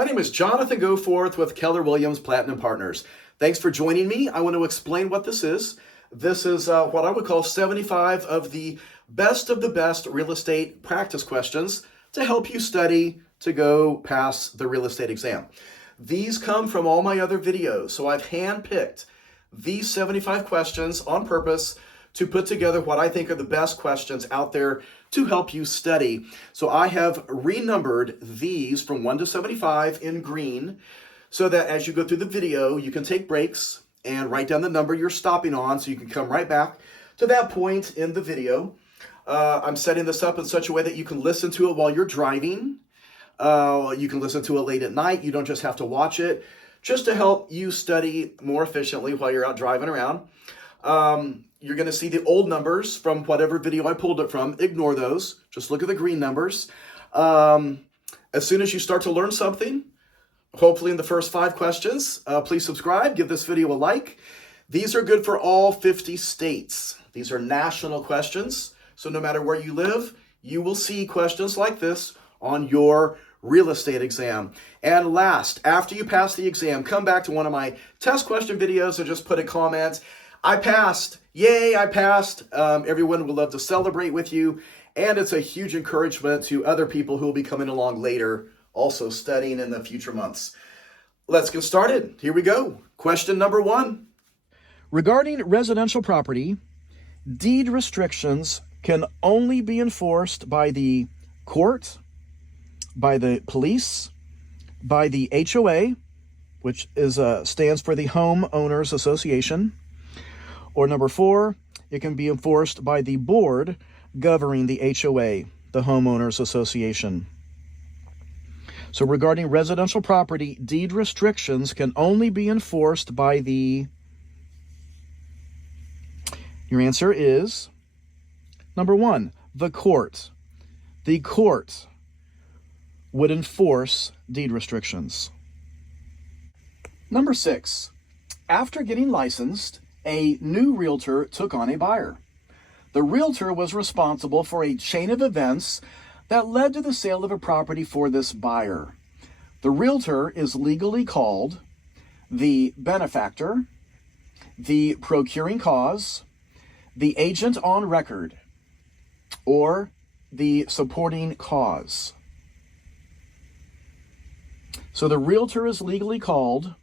My name is Jonathan Goforth with Keller Williams Platinum Partners. Thanks for joining me. I want to explain what this is. This is what I would call 75 of the best real estate practice questions to help you study to go pass the real estate exam. These come from all my other videos, so I've handpicked these 75 questions on purpose to put together what I think are the best questions out there to help you study. So I have renumbered these from 1 to 75 in green so that as you go through the video, you can take breaks and write down the number you're stopping on so you can come right back to that point in the video. I'm setting this up in such a way that you can listen to it while you're driving. You can listen to it late at night. You don't just have to watch it, just to help you study more efficiently while you're out driving around. You're going to see the old numbers from whatever video I pulled it from. Ignore those. Just look at the green numbers. As soon as you start to learn something, hopefully in the first 5 questions, please subscribe, give this video a like. These are good for all 50 states. These are national questions. So no matter where you live, you will see questions like this on your real estate exam. And last, after you pass the exam, come back to one of my test question videos and just put a comment. I passed. Yay, I passed. Everyone would love to celebrate with you. And it's a huge encouragement to other people who will be coming along later, also studying in the future months. Let's get started. Here we go. Question number 1. Regarding residential property, deed restrictions can only be enforced by the court, by the police, by the HOA, which is stands for the Homeowners Association, or number 4, it can be enforced by the board governing the HOA, the Homeowners Association. So regarding residential property, deed restrictions can only be enforced by the... Your answer is number 1, the court. The court would enforce deed restrictions. Number 6, after getting licensed, a new realtor took on a buyer. The realtor was responsible for a chain of events that led to the sale of a property for this buyer. The realtor is legally called the benefactor, the procuring cause, the agent on record, or the supporting cause. So the realtor is legally called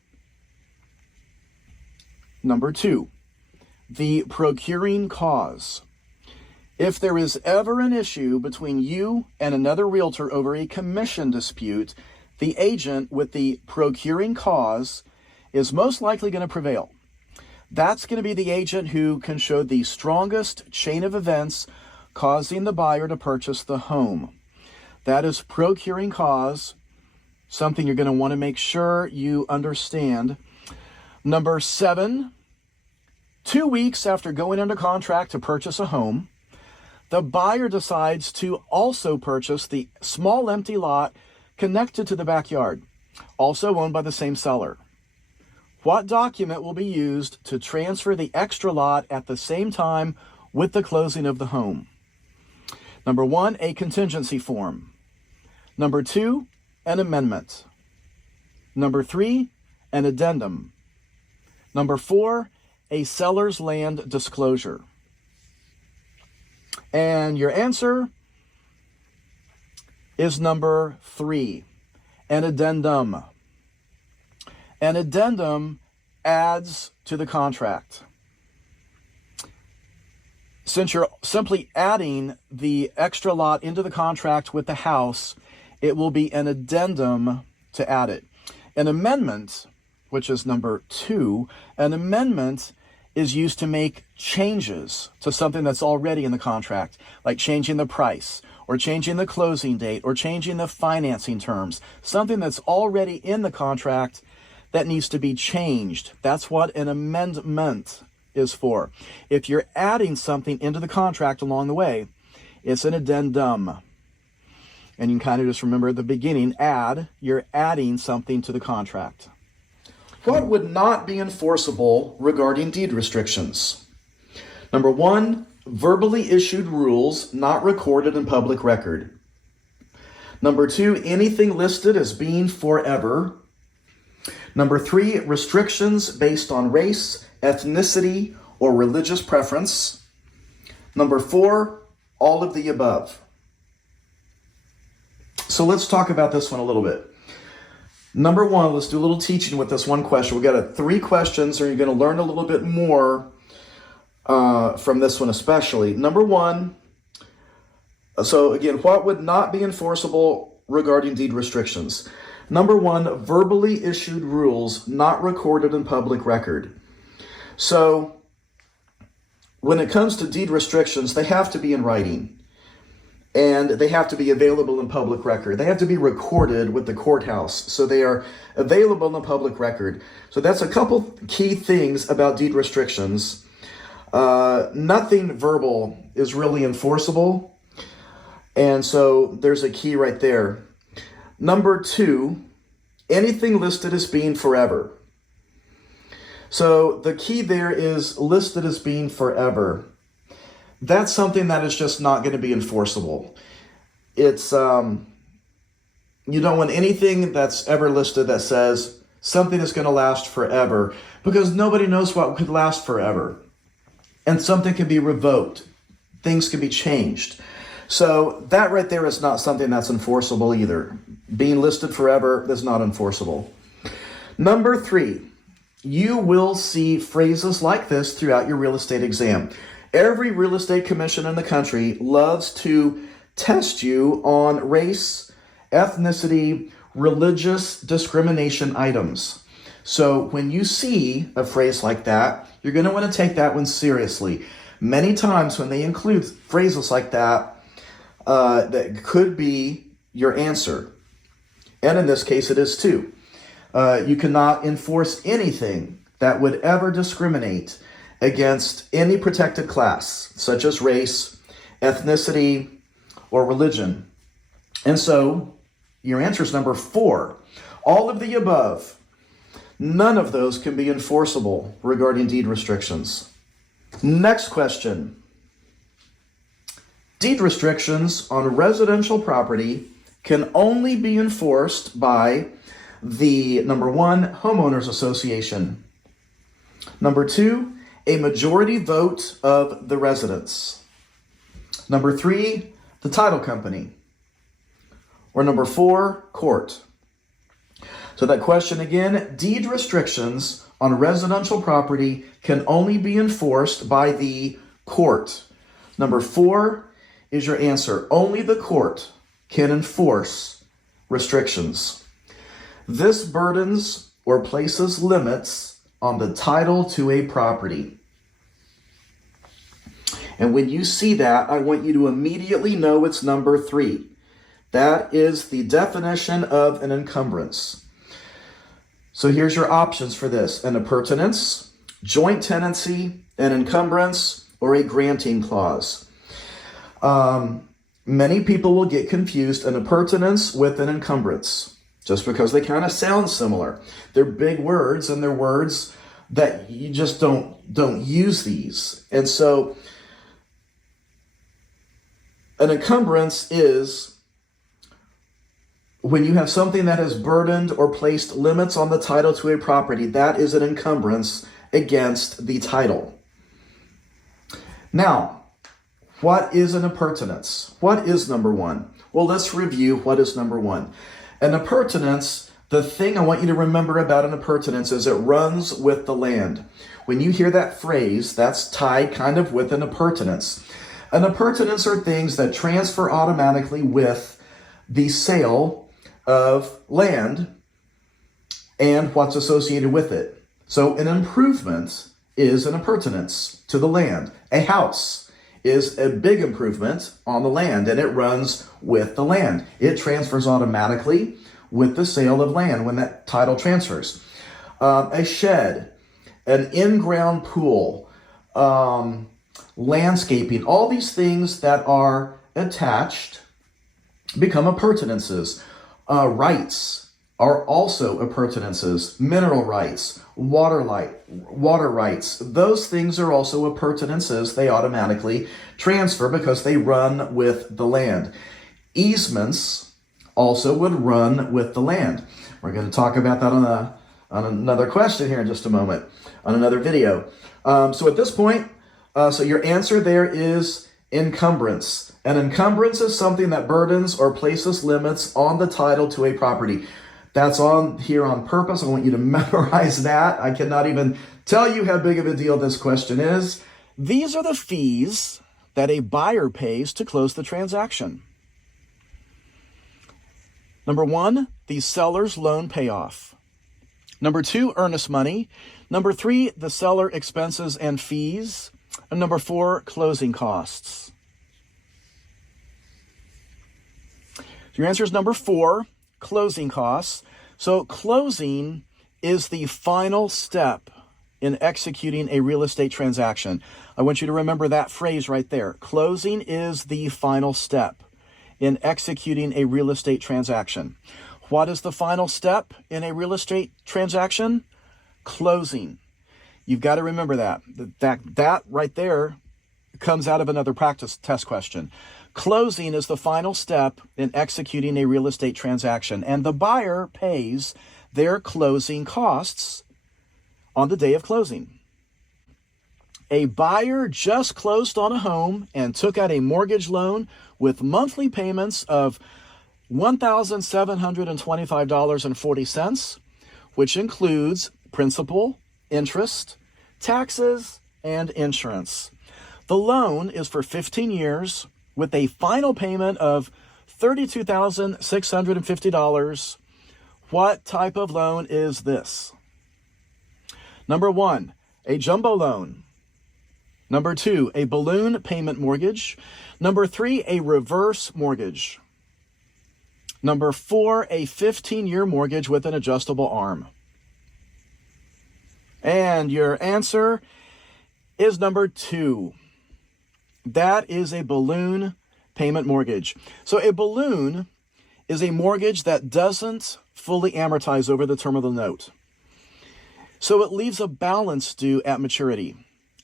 number 2, the procuring cause. If there is ever an issue between you and another realtor over a commission dispute, the agent with the procuring cause is most likely going to prevail. That's going to be the agent who can show the strongest chain of events causing the buyer to purchase the home. That is procuring cause, something you're going to want to make sure you understand. Number 7, 2 weeks after going under contract to purchase a home, the buyer decides to also purchase the small empty lot connected to the backyard, also owned by the same seller. What document will be used to transfer the extra lot at the same time with the closing of the home? Number 1, a contingency form. Number 2, an amendment. Number 3, an addendum. Number 4, a seller's land disclosure. And your answer is number 3, an addendum. An addendum adds to the contract. Since you're simply adding the extra lot into the contract with the house, it will be an addendum to add it. An amendment, which is number 2, an amendment is used to make changes to something that's already in the contract, like changing the price, or changing the closing date, or changing the financing terms, something that's already in the contract that needs to be changed. That's what an amendment is for. If you're adding something into the contract along the way, it's an addendum. And you can kind of just remember at the beginning, you're adding something to the contract. What would not be enforceable regarding deed restrictions? Number 1, verbally issued rules not recorded in public record. Number 2, anything listed as being forever. Number 3, restrictions based on race, ethnicity, or religious preference. Number 4, all of the above. So let's talk about this one a little bit. Number 1, let's do a little teaching with this one question. We've got 3 questions, and you're going to learn a little bit more from this one especially. Number 1, so again, what would not be enforceable regarding deed restrictions? Number 1, verbally issued rules not recorded in public record. So when it comes to deed restrictions, they have to be in writing, and they have to be available in public record. They have to be recorded with the courthouse, so they are available in the public record. So that's a couple key things about deed restrictions. Nothing verbal is really enforceable, and so there's a key right there. Number 2, anything listed as being forever. So the key there is listed as being forever. That's something that is just not going to be enforceable. It's, you don't want anything that's ever listed that says something is going to last forever, because nobody knows what could last forever. And something can be revoked. Things can be changed. So that right there is not something that's enforceable either. Being listed forever is not enforceable. Number 3, you will see phrases like this throughout your real estate exam. Every real estate commission in the country loves to test you on race, ethnicity, religious discrimination items. So when you see a phrase like that, you're going to want to take that one seriously. Many times when they include phrases like that, that could be your answer. And in this case, it is too. You cannot enforce anything that would ever discriminate against any protected class, such as race, ethnicity, or religion. And so your answer is number 4. All of the above. None of those can be enforceable regarding deed restrictions. Next question. Deed restrictions on residential property can only be enforced by the, number 1, homeowners association. Number 2, a majority vote of the residents. Number 3, the title company. Or number 4, court. So that question again, deed restrictions on residential property can only be enforced by the court. Number 4 is your answer. Only the court can enforce restrictions. This burdens or places limits on the title to a property. And when you see that, I want you to immediately know it's number 3. That is the definition of an encumbrance. So here's your options for this: an appurtenance, joint tenancy, an encumbrance, or a granting clause. Many people will get confused an appurtenance with an encumbrance, just because they kind of sound similar. They're big words, and they're words that you just don't use these. And so an encumbrance is when you have something that has burdened or placed limits on the title to a property. That is an encumbrance against the title. Now, what is an appurtenance? What is number 1? Well, let's review what is number 1. An appurtenance, the thing I want you to remember about an appurtenance is it runs with the land. When you hear that phrase, that's tied kind of with an appurtenance. An appurtenance are things that transfer automatically with the sale of land and what's associated with it. So an improvement is an appurtenance to the land. A house is a big improvement on the land, and it runs with the land. It transfers automatically with the sale of land when that title transfers. A shed, an in-ground pool, landscaping, all these things that are attached become appurtenances. Rights are also appurtenances. Mineral rights, water rights, those things are also appurtenances. They automatically transfer because they run with the land. Easements also would run with the land. We're going to talk about that on another question here in just a moment, on another video. So at this point, so your answer there is encumbrance. An encumbrance is something that burdens or places limits on the title to a property. That's on here on purpose. I want you to memorize that. I cannot even tell you how big of a deal this question is. These are the fees that a buyer pays to close the transaction. Number 1, the seller's loan payoff. Number 2, earnest money. Number 3, the seller expenses and fees. And number 4, closing costs. So your answer is number 4, closing costs. So closing is the final step in executing a real estate transaction. I want you to remember that phrase right there. Closing is the final step in executing a real estate transaction. What is the final step in a real estate transaction? Closing. You've got to remember that. That right there comes out of another practice test question. Closing is the final step in executing a real estate transaction, and the buyer pays their closing costs on the day of closing. A buyer just closed on a home and took out a mortgage loan with monthly payments of $1,725.40, which includes principal, interest, taxes, and insurance. The loan is for 15 years with a final payment of $32,650. What type of loan is this? Number 1, a jumbo loan. Number 2, a balloon payment mortgage. Number 3, a reverse mortgage. Number 4, a 15-year mortgage with an adjustable arm. And your answer is number 2. That is a balloon payment mortgage. So a balloon is a mortgage that doesn't fully amortize over the term of the note. So it leaves a balance due at maturity.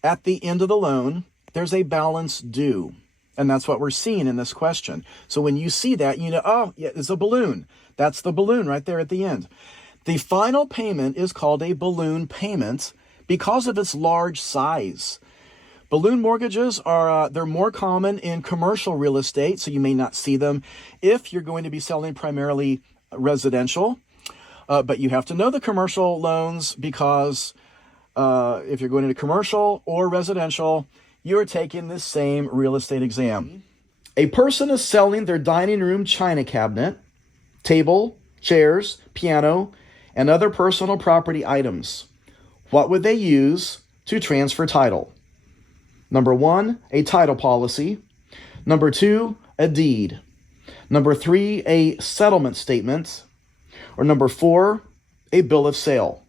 At the end of the loan, there's a balance due. And that's what we're seeing in this question. So when you see that, you know, oh, yeah, it's a balloon. That's the balloon right there at the end. The final payment is called a balloon payment because of its large size. Balloon mortgages are they're more common in commercial real estate, so you may not see them if you're going to be selling primarily residential. But you have to know the commercial loans because if you're going into commercial or residential, you're taking the same real estate exam. A person is selling their dining room china cabinet, table, chairs, piano, and other personal property items. What would they use to transfer title? Number 1, a title policy. Number 2, a deed. Number 3, a settlement statement. Or number 4, a bill of sale.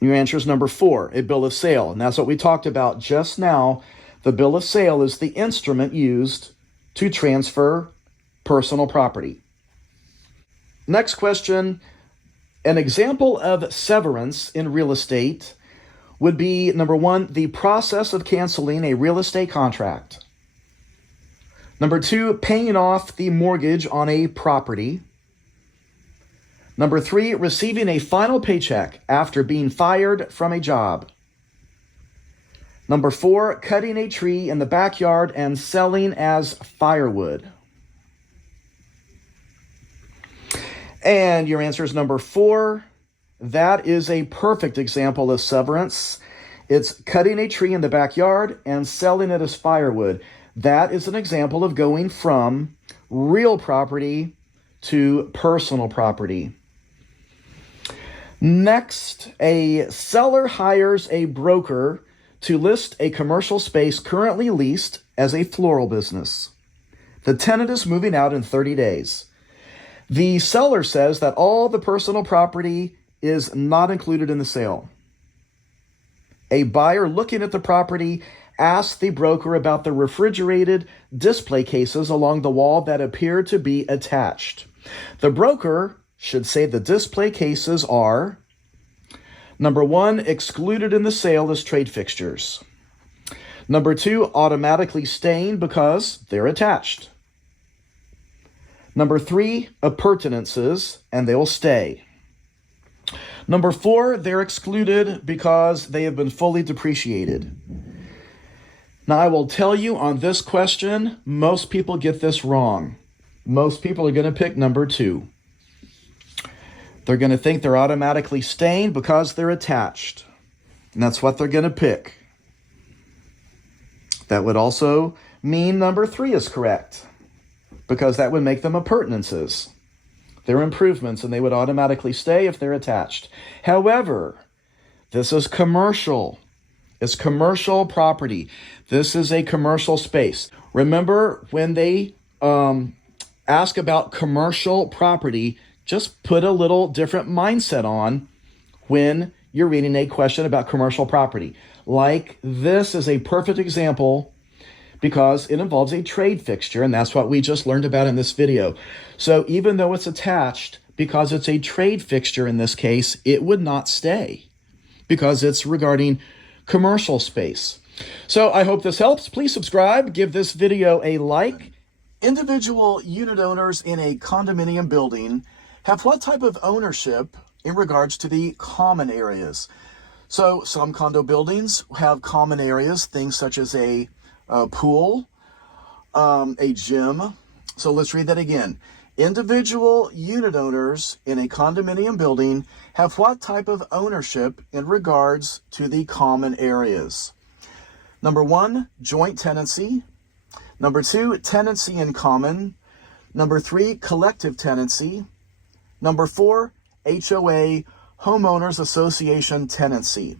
Your answer is number 4, a bill of sale. And that's what we talked about just now. The bill of sale is the instrument used to transfer personal property. Next question. An example of severance in real estate would be, number 1, the process of canceling a real estate contract. Number 2, paying off the mortgage on a property. Number 3, receiving a final paycheck after being fired from a job. Number 4, cutting a tree in the backyard and selling as firewood. And your answer is number 4. That is a perfect example of severance. It's cutting a tree in the backyard and selling it as firewood. That is an example of going from real property to personal property. Next, a seller hires a broker to list a commercial space currently leased as a floral business. The tenant is moving out in 30 days. The seller says that all the personal property is not included in the sale. A buyer looking at the property asks the broker about the refrigerated display cases along the wall that appear to be attached. The broker should say the display cases are, number 1, excluded in the sale as trade fixtures. Number 2, automatically stained because they're attached. Number 3, appurtenances, and they will stay. Number 4, they're excluded because they have been fully depreciated. Now, I will tell you on this question, most people get this wrong. Most people are going to pick number 2. They're going to think they're automatically staying because they're attached. And that's what they're going to pick. That would also mean number 3 is correct, because that would make them appurtenances. They're improvements, and they would automatically stay if they're attached. However, this is commercial. It's commercial property. This is a commercial space. Remember, when they ask about commercial property, just put a little different mindset on when you're reading a question about commercial property. Like this is a perfect example because it involves a trade fixture, and that's what we just learned about in this video. So even though it's attached, because it's a trade fixture in this case, it would not stay because it's regarding commercial space. So I hope this helps. Please subscribe, give this video a like. Individual unit owners in a condominium building have what type of ownership in regards to the common areas? So some condo buildings have common areas, things such as a pool, a gym. So let's read that again. Individual unit owners in a condominium building have what type of ownership in regards to the common areas? Number 1, joint tenancy. Number 2, tenancy in common. Number 3, collective tenancy. Number 4, HOA, homeowners association tenancy.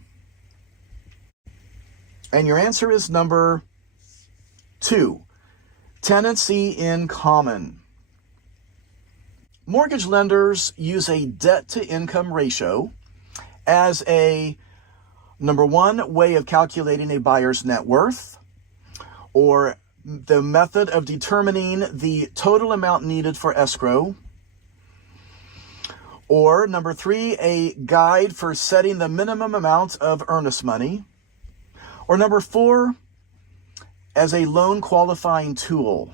And your answer is number 2, tenancy in common. Mortgage lenders use a debt-to-income ratio as a, number 1, way of calculating a buyer's net worth, or the method of determining the total amount needed for escrow, or number 3, a guide for setting the minimum amount of earnest money, or number 4, as a loan qualifying tool.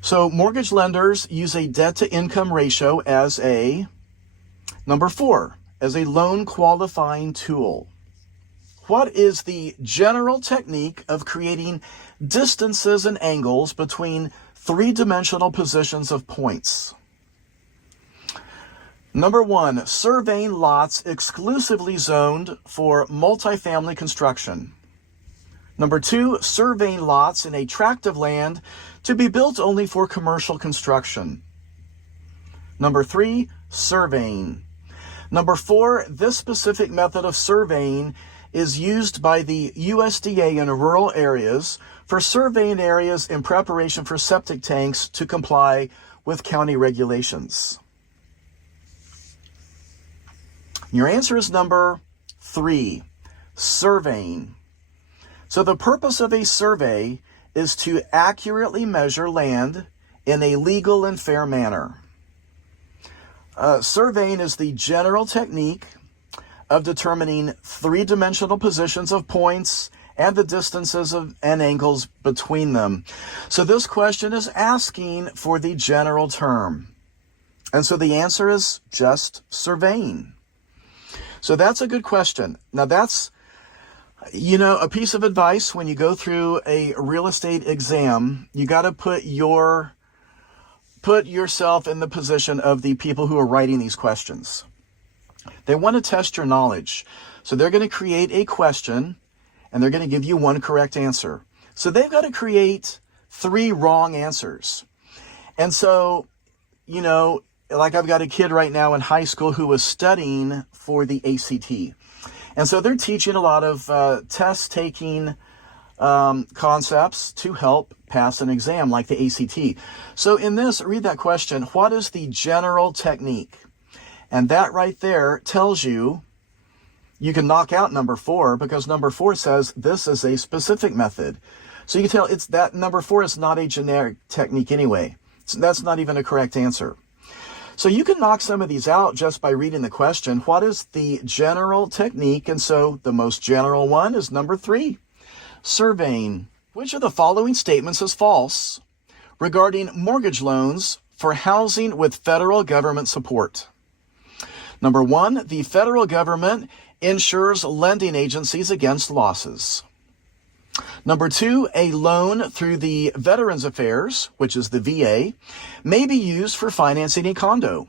So mortgage lenders use a debt-to-income ratio as a, number 4, as a loan qualifying tool. What is the general technique of creating distances and angles between three-dimensional positions of points? Number 1, surveying lots exclusively zoned for multifamily construction. Number 2, surveying lots in a tract of land to be built only for commercial construction. Number 3, surveying. Number 4, this specific method of surveying is used by the USDA in rural areas for surveying areas in preparation for septic tanks to comply with county regulations. Your answer is number 3, surveying. So the purpose of a survey is to accurately measure land in a legal and fair manner. Surveying is the general technique of determining three-dimensional positions of points and the distances and angles between them. So this question is asking for the general term. And so the answer is just surveying. So that's a good question. Now that's, a piece of advice when you go through a real estate exam, you got to put yourself in the position of the people who are writing these questions. They want to test your knowledge. So they're going to create a question and they're going to give you one correct answer. So they've got to create 3 wrong answers. And so, like I've got a kid right now in high school who was studying for the ACT. And so they're teaching a lot of test-taking concepts to help pass an exam like the ACT. So in this, read that question, what is the general technique? And that right there tells you, you can knock out number 4 because number 4 says this is a specific method. So you can tell it's that number 4 is not a generic technique anyway. So that's not even a correct answer. So you can knock some of these out just by reading the question. What is the general technique? And so the most general one is number 3, surveying. Which of the following statements is false regarding mortgage loans for housing with federal government support. Number 1, the federal government insures lending agencies against losses. Number 2, a loan through the Veterans Affairs, which is the VA, may be used for financing a condo.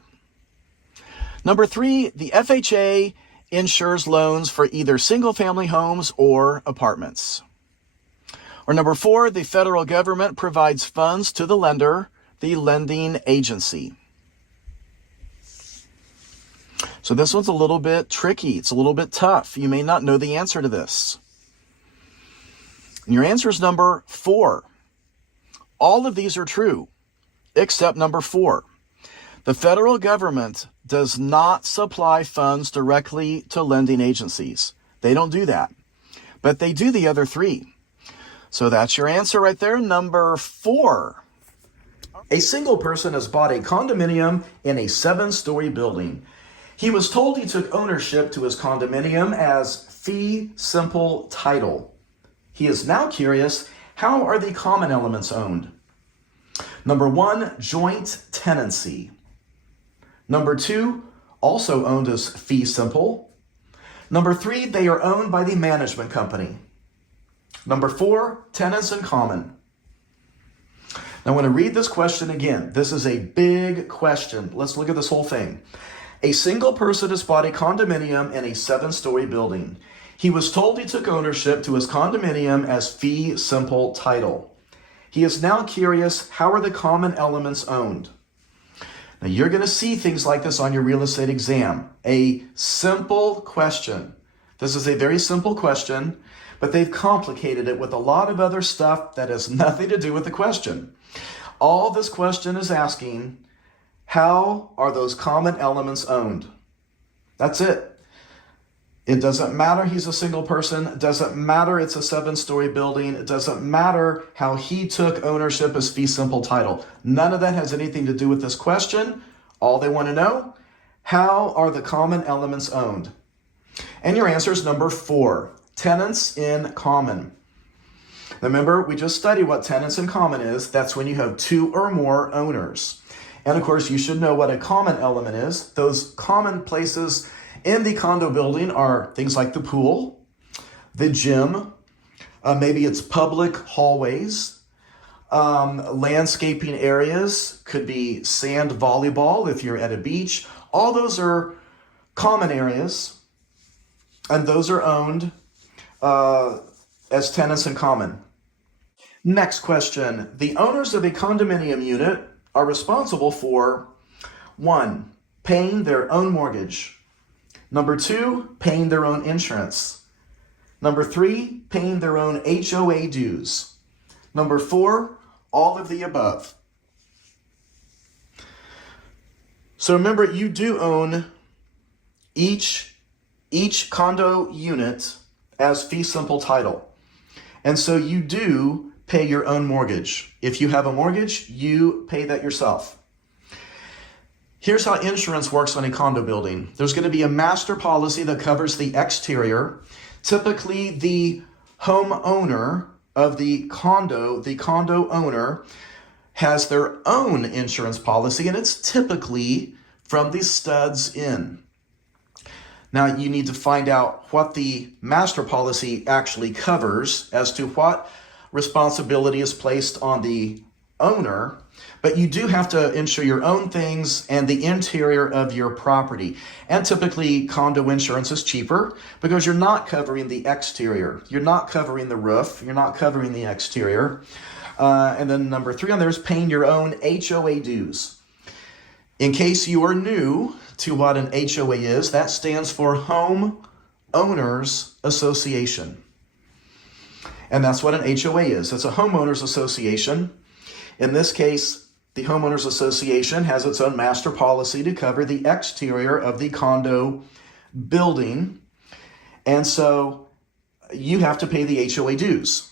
Number 3, the FHA insures loans for either single-family homes or apartments. Or number 4, the federal government provides funds to the lender, the lending agency. So this one's a little bit tricky. It's a little bit tough. You may not know the answer to this. And your answer is number 4. All of these are true, except number 4. The federal government does not supply funds directly to lending agencies. They don't do that. But they do the other 3. So that's your answer right there, number 4. A single person has bought a condominium in a 7-story building. He was told he took ownership to his condominium as fee simple title. He is now curious, how are the common elements owned? Number 1, joint tenancy. Number 2, also owned as fee simple. Number 3, they are owned by the management company. Number 4, tenants in common. Now, I want to read this question again. This is a big question. Let's look at this whole thing. A single person has bought a condominium in a 7-story building. He was told he took ownership to his condominium as fee simple title. He is now curious, how are the common elements owned? Now, you're going to see things like this on your real estate exam. A simple question. This is a very simple question, but they've complicated it with a lot of other stuff that has nothing to do with the question. All this question is asking, how are those common elements owned? That's it. It doesn't matter he's a single person. It doesn't matter it's a 7-story building. It doesn't matter how he took ownership as fee simple title. None of that has anything to do with this question. All they want to know, how are the common elements owned? And your answer is number 4, tenants in common. Remember, we just studied what tenants in common is. That's when you have 2 or more owners. And of course, you should know what a common element is. Those common places in the condo building are things like the pool, the gym, maybe it's public hallways, landscaping areas, could be sand volleyball if you're at a beach. All those are common areas, and those are owned as tenants in common. Next question. The owners of a condominium unit are responsible for 1, paying their own mortgage. Number 2, paying their own insurance. Number 3, paying their own HOA dues. Number 4, all of the above. So remember, you do own each condo unit as fee simple title. And so you do pay your own mortgage. If you have a mortgage, you pay that yourself. Here's how insurance works on a condo building. There's going to be a master policy that covers the exterior. Typically, the homeowner of the condo owner, has their own insurance policy, and it's typically from the Studs Inn. Now, you need to find out what the master policy actually covers as to what responsibility is placed on the owner, but you do have to insure your own things and the interior of your property. And typically condo insurance is cheaper because you're not covering the exterior. You're not covering the roof. You're not covering the exterior. And then number 3 on there is paying your own HOA dues. In case you are new to what an HOA is, that stands for Home Owners Association. And that's what an HOA is. It's a homeowners association. In this case, the Homeowners Association has its own master policy to cover the exterior of the condo building. And so you have to pay the HOA dues.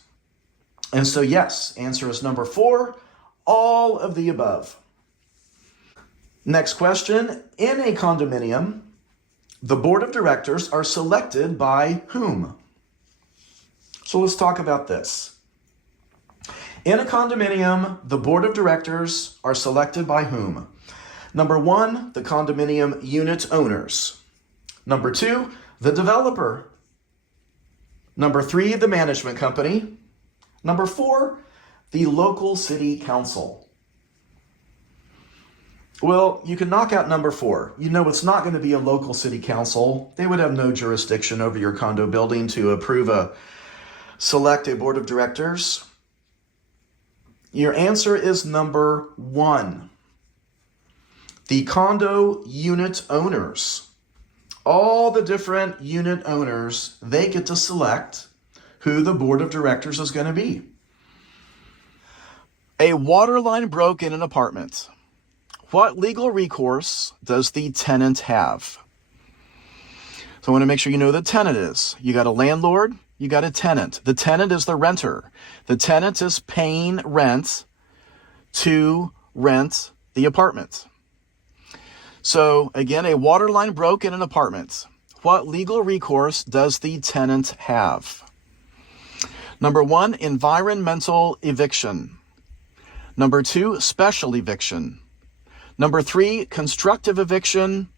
And so yes, answer is number 4, all of the above. Next question. In a condominium, the board of directors are selected by whom? So let's talk about this. In a condominium, the board of directors are selected by whom? Number 1, the condominium unit owners. Number 2, the developer. Number 3, the management company. Number 4, the local city council. Well, you can knock out number 4. You know it's not going to be a local city council. They would have no jurisdiction over your condo building to select a board of directors. Your answer is number 1. The condo unit owners. All the different unit owners, they get to select who the board of directors is going to be. A water line broke in an apartment. What legal recourse does the tenant have? So I want to make sure you know who the tenant is. You got a landlord, you got a tenant. The tenant is the renter. The tenant is paying rent to rent the apartment. So again, a water line broke in an apartment. What legal recourse does the tenant have? Number 1, environmental eviction. Number 2, special eviction. Number 3, constructive eviction.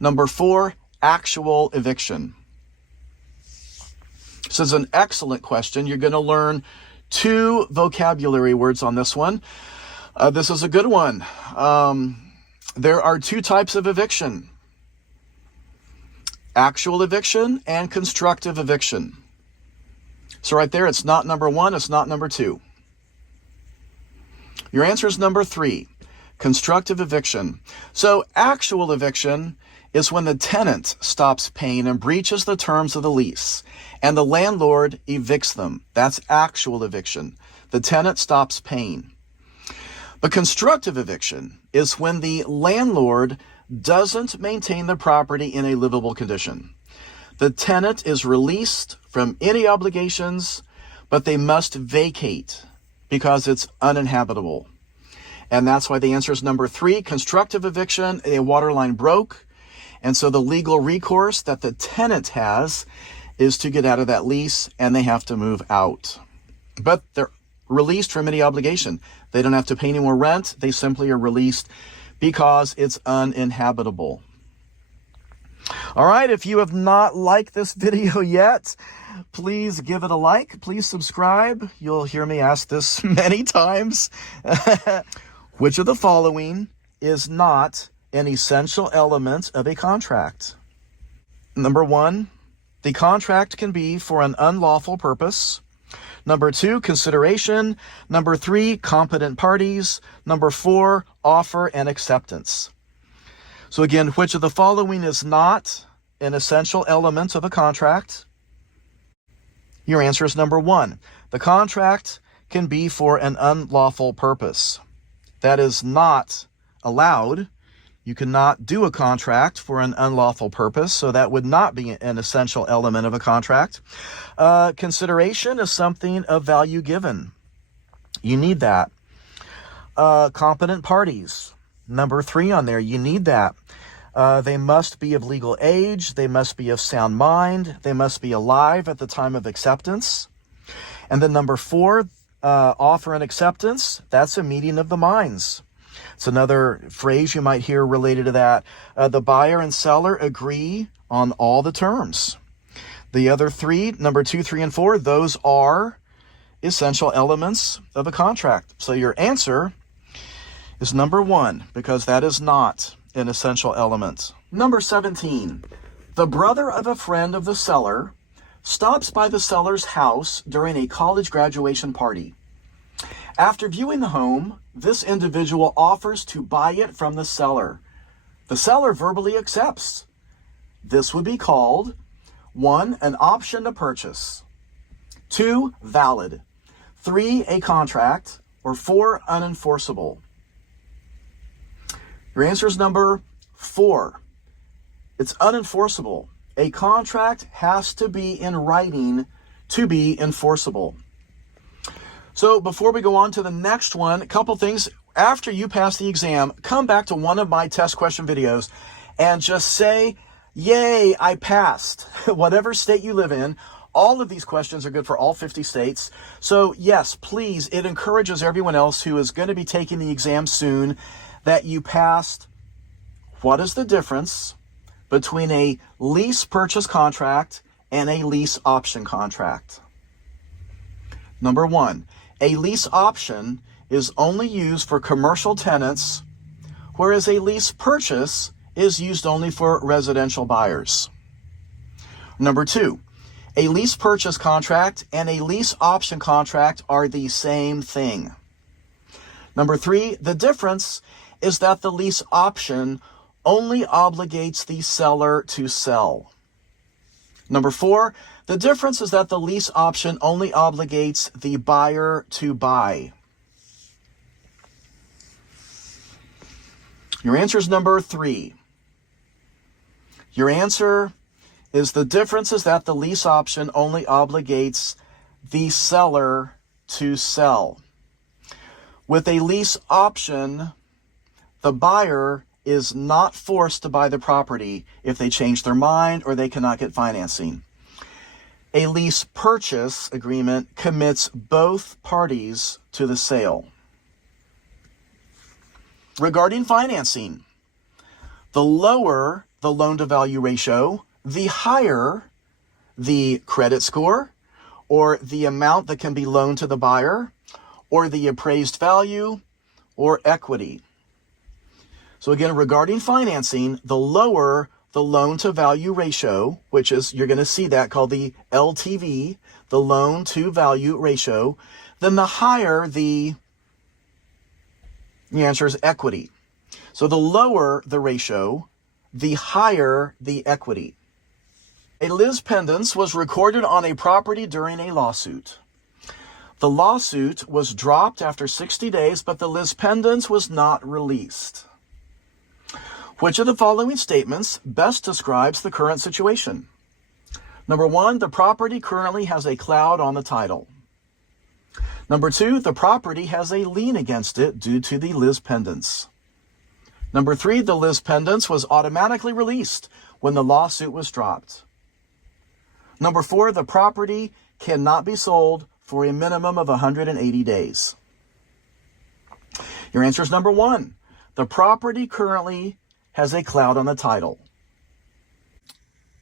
Number 4, actual eviction. This is an excellent question. You're going to learn 2 vocabulary words on this one. This is a good one. There are 2 types of eviction: actual eviction and constructive eviction. So right there, it's not number 1, it's not number 2. Your answer is number 3, constructive eviction. So actual eviction is when the tenant stops paying and breaches the terms of the lease, and the landlord evicts them. That's actual eviction. The tenant stops paying. But constructive eviction is when the landlord doesn't maintain the property in a livable condition. The tenant is released from any obligations, but they must vacate because it's uninhabitable. And that's why the answer is number 3, constructive eviction. A water line broke, and so the legal recourse that the tenant has is to get out of that lease, and they have to move out. But they're released from any obligation. They don't have to pay any more rent. They simply are released because it's uninhabitable. All right, if you have not liked this video yet, please give it a like. Please subscribe. You'll hear me ask this many times. Which of the following is not an essential element of a contract? Number 1, the contract can be for an unlawful purpose. Number 2, consideration. Number 3, competent parties. Number 4, offer and acceptance. So again, which of the following is not an essential element of a contract? Your answer is number 1. The contract can be for an unlawful purpose. That is not allowed. You cannot do a contract for an unlawful purpose, so that would not be an essential element of a contract. Consideration is something of value given. You need that. Competent parties, number 3 on there, you need that. They must be of legal age. They must be of sound mind. They must be alive at the time of acceptance. And then number 4, offer and acceptance, that's a meeting of the minds. It's another phrase you might hear related to that. The buyer and seller agree on all the terms. The other 3, number 2, 3, and 4, those are essential elements of a contract. So your answer is number 1, because that is not an essential element. Number 17, the brother of a friend of the seller stops by the seller's house during a college graduation party. After viewing the home, this individual offers to buy it from the seller. The seller verbally accepts. This would be called 1, an option to purchase, 2, valid, 3, a contract, or 4, unenforceable. Your answer is number 4. It's unenforceable. A contract has to be in writing to be enforceable. So before we go on to the next one, a couple things. After you pass the exam, come back to one of my test question videos and just say, yay, I passed. Whatever state you live in, all of these questions are good for all 50 states. So yes, please, it encourages everyone else who is going to be taking the exam soon that you passed. What is the difference between a lease purchase contract and a lease option contract? Number one, a lease option is only used for commercial tenants, whereas a lease purchase is used only for residential buyers. Number two, a lease purchase contract and a lease option contract are the same thing. Number three, the difference is that the lease option only obligates the seller to sell. Number four, the difference is that the lease option only obligates the buyer to buy. Your answer is number three. Your answer is the difference is that the lease option only obligates the seller to sell. With a lease option, the buyer is not forced to buy the property if they change their mind or they cannot get financing. A lease purchase agreement commits both parties to the sale. Regarding financing, the lower the loan-to-value ratio, the higher the credit score, or the amount that can be loaned to the buyer, or the appraised value, or equity. So again, regarding financing, the lower the loan-to-value ratio, which is, you're going to see that called the LTV, the loan-to-value ratio, then the higher the answer is equity. So the lower the ratio, the higher the equity. A lis pendens was recorded on a property during a lawsuit. The lawsuit was dropped after 60 days, but the lis pendens was not released. Which of the following statements best describes the current situation? Number one, the property currently has a cloud on the title. Number two, the property has a lien against it due to the lis pendens. Number three, the lis pendens was automatically released when the lawsuit was dropped. Number four, the property cannot be sold for a minimum of 180 days. Your answer is number one. The property currently has a cloud on the title.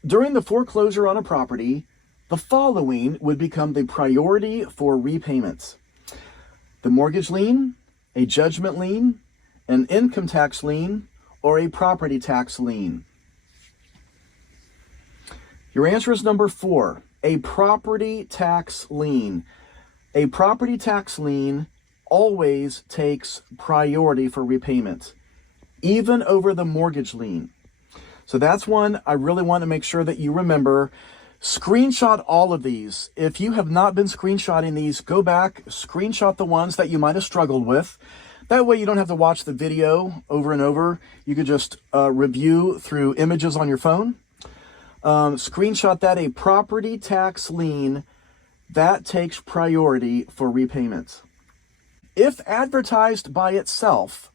During the foreclosure on a property, the following would become the priority for repayment: the mortgage lien, a judgment lien, an income tax lien, or a property tax lien. Your answer is number four, a property tax lien. A property tax lien always takes priority for repayment, even over the mortgage lien. So that's one I really want to make sure that you remember. Screenshot all of these. If you have not been screenshotting these, go back, screenshot the ones that you might have struggled with. That way you don't have to watch the video over and over. You could just review through images on your phone. Screenshot that. A property tax lien, that takes priority for repayment. If advertised by itself,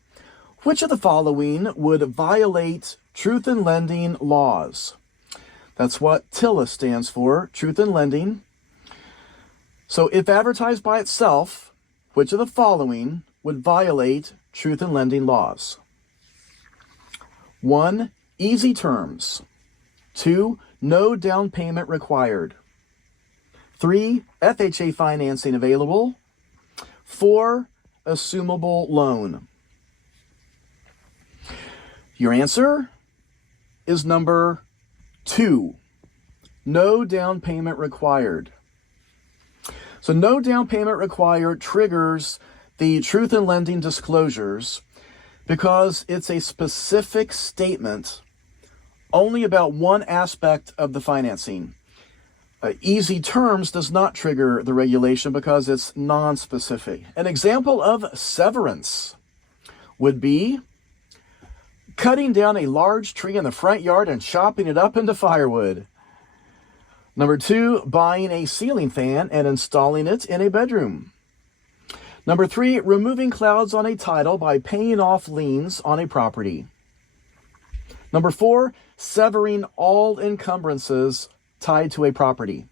which of the following would violate truth in lending laws? That's what TILA stands for, truth in lending. So if advertised by itself, which of the following would violate truth in lending laws? 1, easy terms. 2, no down payment required. 3, FHA financing available. 4, assumable loan. Your answer is number 2, no down payment required. So no down payment required triggers the truth in lending disclosures because it's a specific statement only about one aspect of the financing. Easy terms does not trigger the regulation because it's non-specific. An example of severance would be cutting down a large tree in the front yard and chopping it up into firewood. Number 2, buying a ceiling fan and installing it in a bedroom. Number 3, removing clouds on a title by paying off liens on a property. Number 4, severing all encumbrances tied to a property.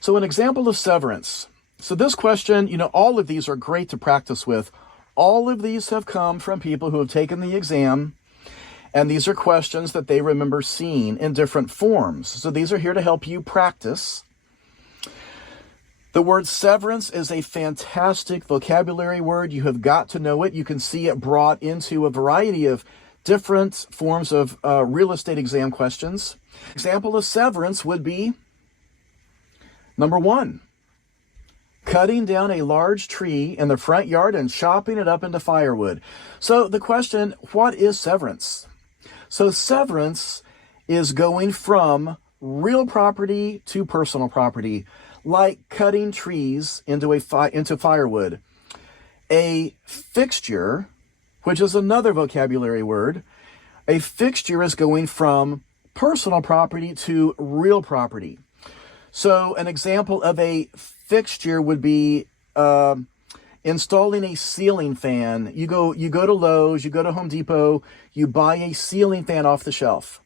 So an example of severance. So this question, all of these are great to practice with. All of these have come from people who have taken the exam, and these are questions that they remember seeing in different forms. So these are here to help you practice. The word severance is a fantastic vocabulary word. You have got to know it. You can see it brought into a variety of different forms of real estate exam questions. Example of severance would be, number 1, cutting down a large tree in the front yard and chopping it up into firewood. So the question, what is severance? So severance is going from real property to personal property, like cutting trees into firewood. A fixture, which is another vocabulary word, a fixture is going from personal property to real property. So an example of a fixture would be installing a ceiling fan. You go to Lowe's, you go to Home Depot, you buy a ceiling fan off the shelf,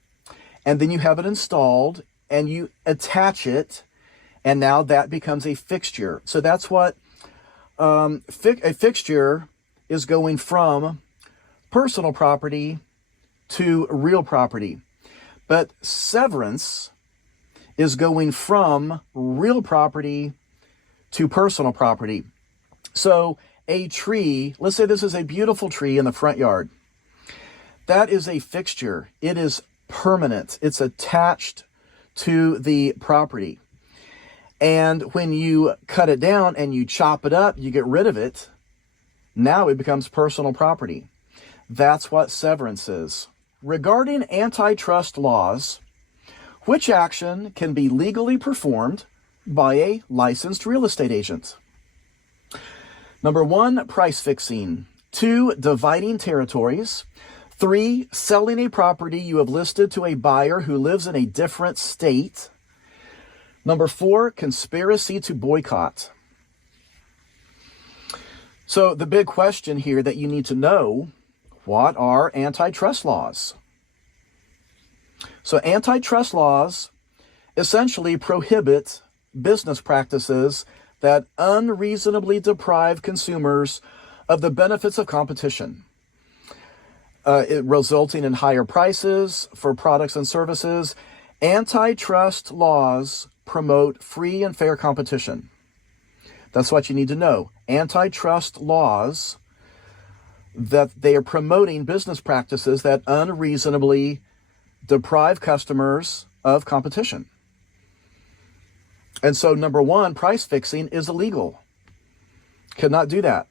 and then you have it installed and you attach it, and now that becomes a fixture. So that's what a fixture is, going from personal property to real property. But severance is going from real property to personal property. So a tree, let's say this is a beautiful tree in the front yard. That is a fixture. It is permanent. It's attached to the property. And when you cut it down and you chop it up, you get rid of it, now it becomes personal property. That's what severance is. Regarding antitrust laws, which action can be legally performed by a licensed real estate agent? Number 1, price fixing. 2, dividing territories. 3, selling a property you have listed to a buyer who lives in a different state. Number 4, conspiracy to boycott. So the big question here that you need to know, what are antitrust laws? So antitrust laws essentially prohibit business practices that unreasonably deprive consumers of the benefits of competition, resulting in higher prices for products and services. Antitrust laws promote free and fair competition. That's what you need to know. Antitrust laws, that they are promoting business practices that unreasonably deprive customers of competition. And so number 1, price fixing is illegal. Cannot do that.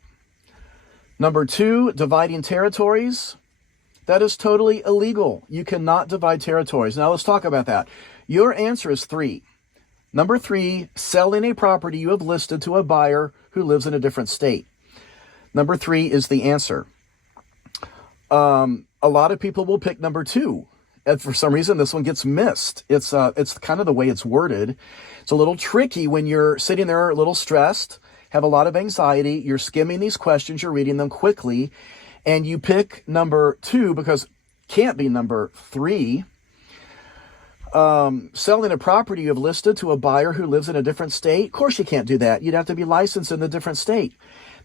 Number 2, dividing territories. That is totally illegal. You cannot divide territories. Now let's talk about that. Your answer is 3. Number 3, selling a property you have listed to a buyer who lives in a different state. Number 3 is the answer. A lot of people will pick number 2. And for some reason, this one gets missed. It's kind of the way it's worded. It's a little tricky when you're sitting there a little stressed, have a lot of anxiety, you're skimming these questions, you're reading them quickly, and you pick number 2 because it can't be number 3. Selling a property you have listed to a buyer who lives in a different state. Of course you can't do that. You'd have to be licensed in a different state.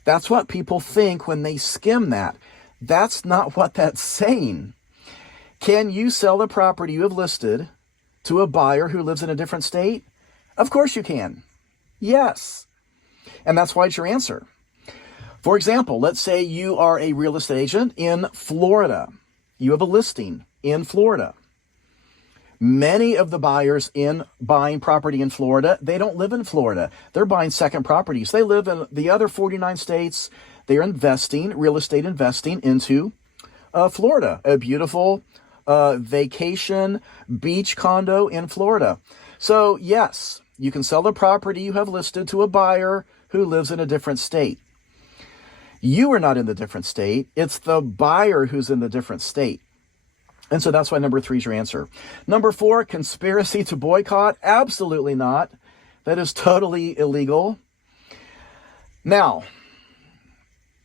That's what people think when they skim that. That's not what that's saying. Can you sell the property you have listed to a buyer who lives in a different state? Of course you can. Yes. And that's why it's your answer. For example, let's say you are a real estate agent in Florida. You have a listing in Florida. Many of the buyers in buying property in Florida, they don't live in Florida. They're buying second properties. They live in the other 49 states. They're investing, real estate investing into Florida, a beautiful vacation beach condo in Florida. So yes, you can sell the property you have listed to a buyer who lives in a different state. You are not in the different state. It's the buyer who's in the different state. And so that's why number 3 is your answer. Number 4, conspiracy to boycott. Absolutely not. That is totally illegal. Now,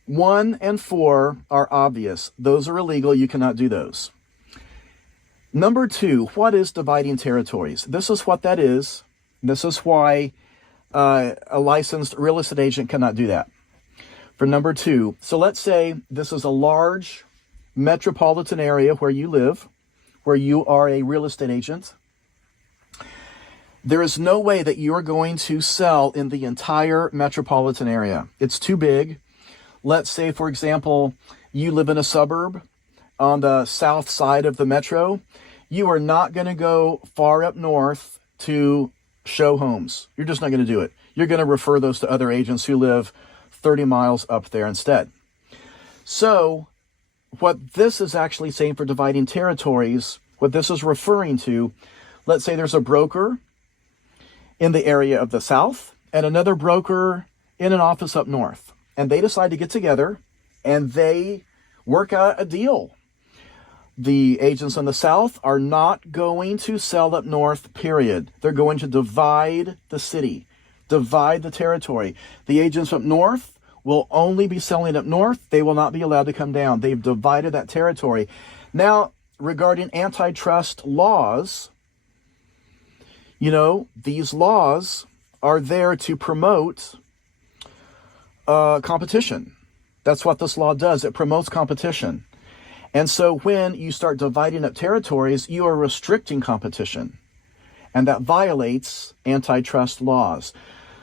1 and 4 are obvious. Those are illegal. You cannot do those. Number 2, what is dividing territories? This is what that is. This is why A licensed real estate agent cannot do that. For number two, so let's say this is a large metropolitan area where you live, where you are a real estate agent. There is no way that you're going to sell in the entire metropolitan area. It's too big. Let's say, for example, you live in a suburb on the south side of the metro. You are not going to go far up north to show homes. You're just not going to do it. You're going to refer those to other agents who live 30 miles up there instead. So what this is actually saying for dividing territories, what this is referring to, let's say there's a broker in the area of the south and another broker in an office up north. And they decide to get together and they work out a deal. The agents in the south are not going to sell up north, period. They're going to divide the city, divide the territory. The agents up north will only be selling up north. They will not be allowed to come down. They've divided that territory. Now, regarding antitrust laws, these laws are there to promote competition. That's what this law does. It promotes competition. And so when you start dividing up territories, you are restricting competition. And that violates antitrust laws.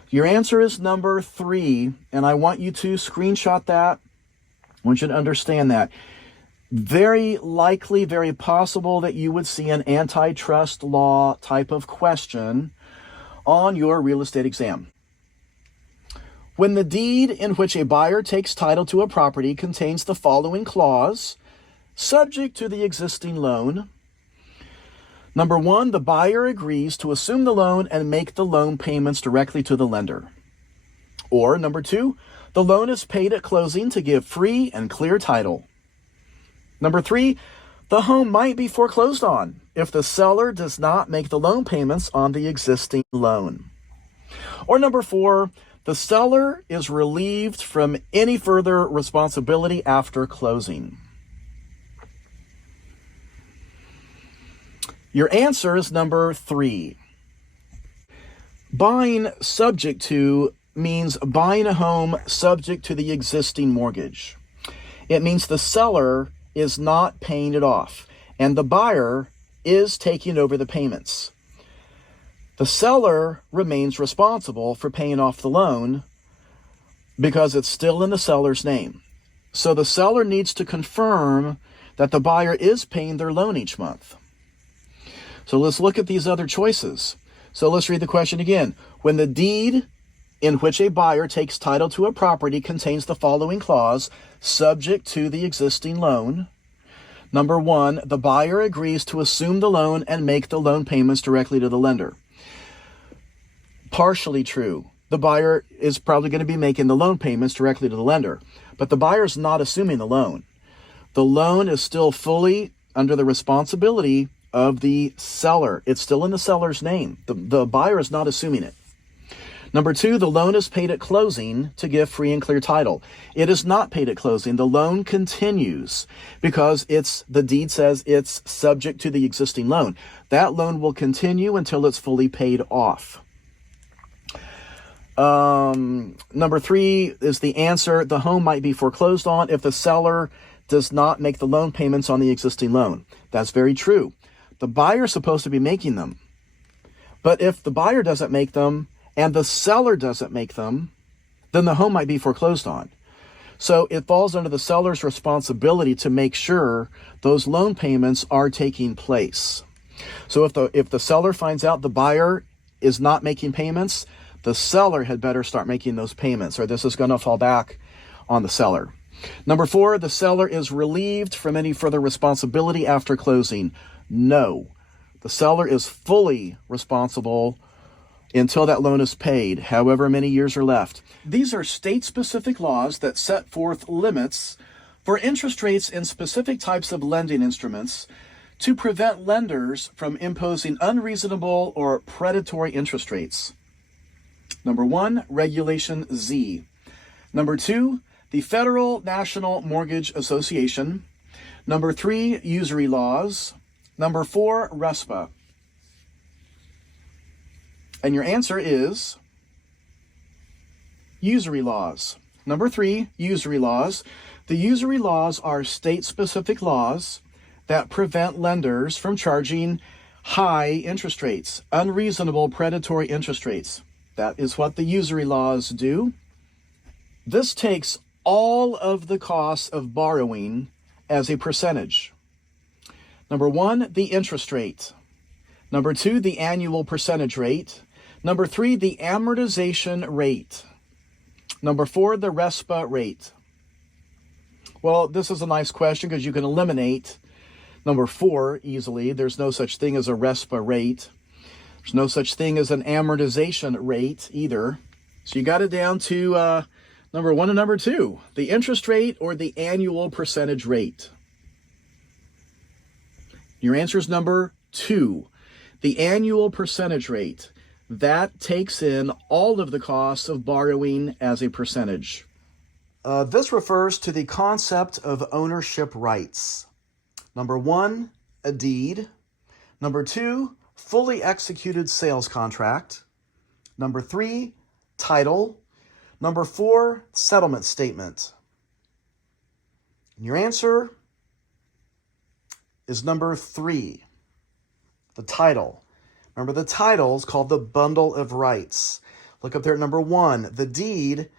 Your answer is number 3, and I want you to screenshot that. I want you to understand that. Very likely, very possible that you would see an antitrust law type of question on your real estate exam. When the deed in which a buyer takes title to a property contains the following clause, subject to the existing loan. Number 1, the buyer agrees to assume the loan and make the loan payments directly to the lender. Or number 2, the loan is paid at closing to give free and clear title. Number 3, the home might be foreclosed on if the seller does not make the loan payments on the existing loan. Or number 4, the seller is relieved from any further responsibility after closing. Your answer is number 3. Buying subject to means buying a home subject to the existing mortgage. It means the seller is not paying it off, and the buyer is taking over the payments. The seller remains responsible for paying off the loan because it's still in the seller's name. So the seller needs to confirm that the buyer is paying their loan each month. So let's look at these other choices. So let's read the question again. When the deed in which a buyer takes title to a property contains the following clause, subject to the existing loan. Number 1, the buyer agrees to assume the loan and make the loan payments directly to the lender. Partially true. The buyer is probably going to be making the loan payments directly to the lender, but the buyer's not assuming the loan. The loan is still fully under the responsibility of the seller. It's still in the seller's name. The buyer is not assuming it. Number 2, the loan is paid at closing to give free and clear title. It is not paid at closing. The loan continues because the deed says it's subject to the existing loan. That loan will continue until it's fully paid off. Number 3 is the answer. The home might be foreclosed on if the seller does not make the loan payments on the existing loan. That's very true. The buyer is supposed to be making them. But if the buyer doesn't make them and the seller doesn't make them, then the home might be foreclosed on. So it falls under the seller's responsibility to make sure those loan payments are taking place. So if the seller finds out the buyer is not making payments, the seller had better start making those payments, or this is going to fall back on the seller. Number 4, the seller is relieved from any further responsibility after closing. No, the seller is fully responsible until that loan is paid, however many years are left. These are state-specific laws that set forth limits for interest rates in specific types of lending instruments to prevent lenders from imposing unreasonable or predatory interest rates. Number 1, Regulation Z. Number 2, the Federal National Mortgage Association. Number 3, usury laws. Number 4, RESPA. And your answer is usury laws. Number 3, usury laws. The usury laws are state-specific laws that prevent lenders from charging high interest rates, unreasonable predatory interest rates. That is what the usury laws do. This takes all of the costs of borrowing as a percentage. Number 1, the interest rate. Number 2, the annual percentage rate. Number 3, the amortization rate. Number 4, the RESPA rate. Well, this is a nice question because you can eliminate number 4 easily. There's no such thing as a RESPA rate. There's no such thing as an amortization rate either. So you got it down to number 1 and number 2, the interest rate or the annual percentage rate. Your answer is number 2, the annual percentage rate. That takes in all of the costs of borrowing as a percentage. This refers to the concept of ownership rights. Number 1, a deed. Number 2, fully executed sales contract. Number 3, title. Number 4, settlement statement. And your answer is number 3, the title. Remember, the title is called the bundle of rights. Look up there at number 1. The deed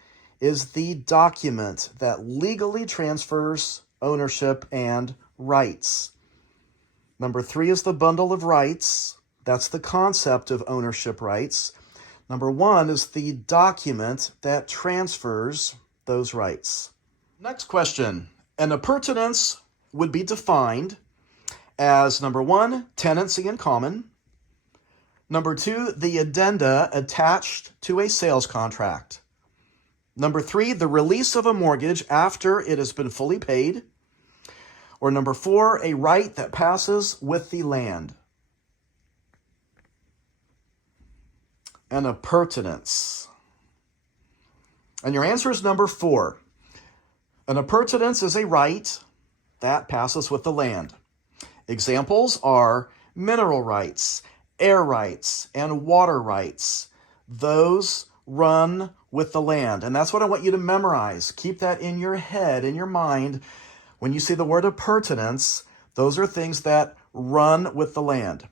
is the document that legally transfers ownership and rights. Number 3 is the bundle of rights. That's the concept of ownership rights. Number 1 is the document that transfers those rights. Next question. An appurtenance would be defined as number 1, tenancy in common. Number 2, the addenda attached to a sales contract. Number 3, the release of a mortgage after it has been fully paid. Or number 4, a right that passes with the land. An appurtenance. And your answer is number 4. An appurtenance is a right that passes with the land. Examples are mineral rights, air rights, and water rights. Those run with the land. And that's what I want you to memorize. Keep that in your head, in your mind. When you see the word appurtenance, those are things that run with the land.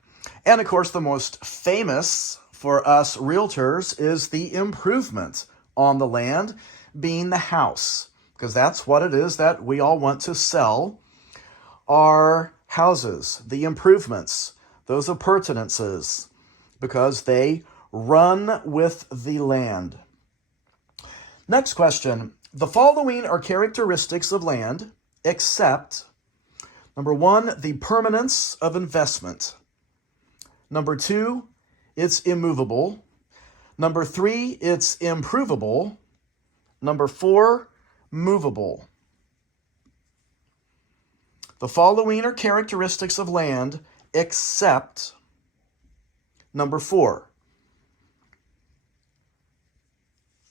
And of course, the most famous for us realtors is the improvement on the land, being the house, because that's what it is that we all want to sell. Our houses, the improvements, those appurtenances, because they run with the land. Next question. The following are characteristics of land, except, number 1, the permanence of investment. Number 2, it's immovable. Number 3, it's improvable. Number 4, movable. The following are characteristics of land, except number 4.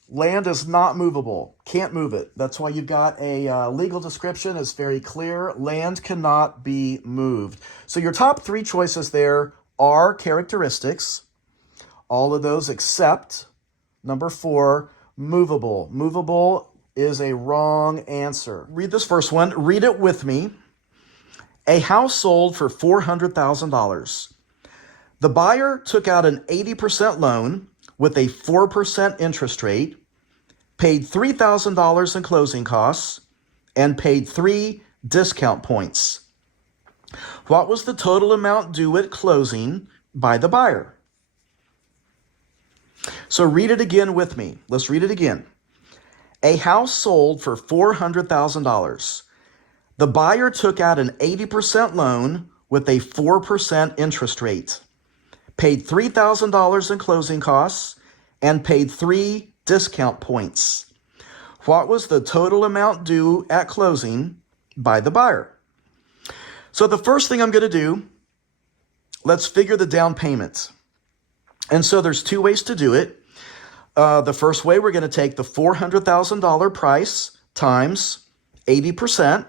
Land is not movable. Can't move it. That's why you've got a legal description. It's very clear. Land cannot be moved. So your top 3 choices there are characteristics. All of those except number 4, movable. Movable is a wrong answer. Read this first one. Read it with me. A house sold for $400,000. The buyer took out an 80% loan with a 4% interest rate, paid $3,000 in closing costs, and paid 3 discount points. What was the total amount due at closing by the buyer? So read it again with me. Let's read it again. A house sold for $400,000. The buyer took out an 80% loan with a 4% interest rate, paid $3,000 in closing costs, and paid 3 discount points. What was the total amount due at closing by the buyer? So the first thing I'm going to do, let's figure the down payment. And so there's 2 ways to do it. The first way, we're going to take the $400,000 price times 80%,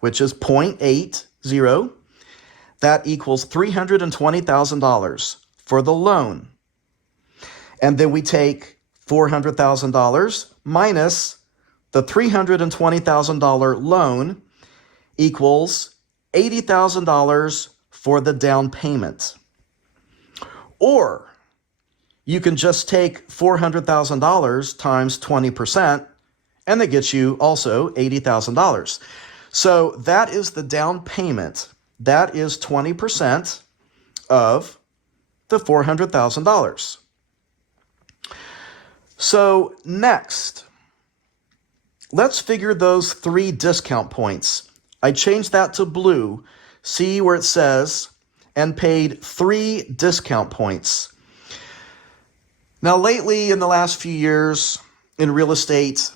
which is 0.80. That equals $320,000 for the loan. And then we take $400,000 minus the $320,000 loan equals $80,000 for the down payment. Or you can just take $400,000 times 20%, and that gets you also $80,000. So that is the down payment. That is 20% of the $400,000. So next, let's figure those 3 discount points. I changed that to blue. See where it says, and paid 3 discount points. Now, lately, in the last few years in real estate,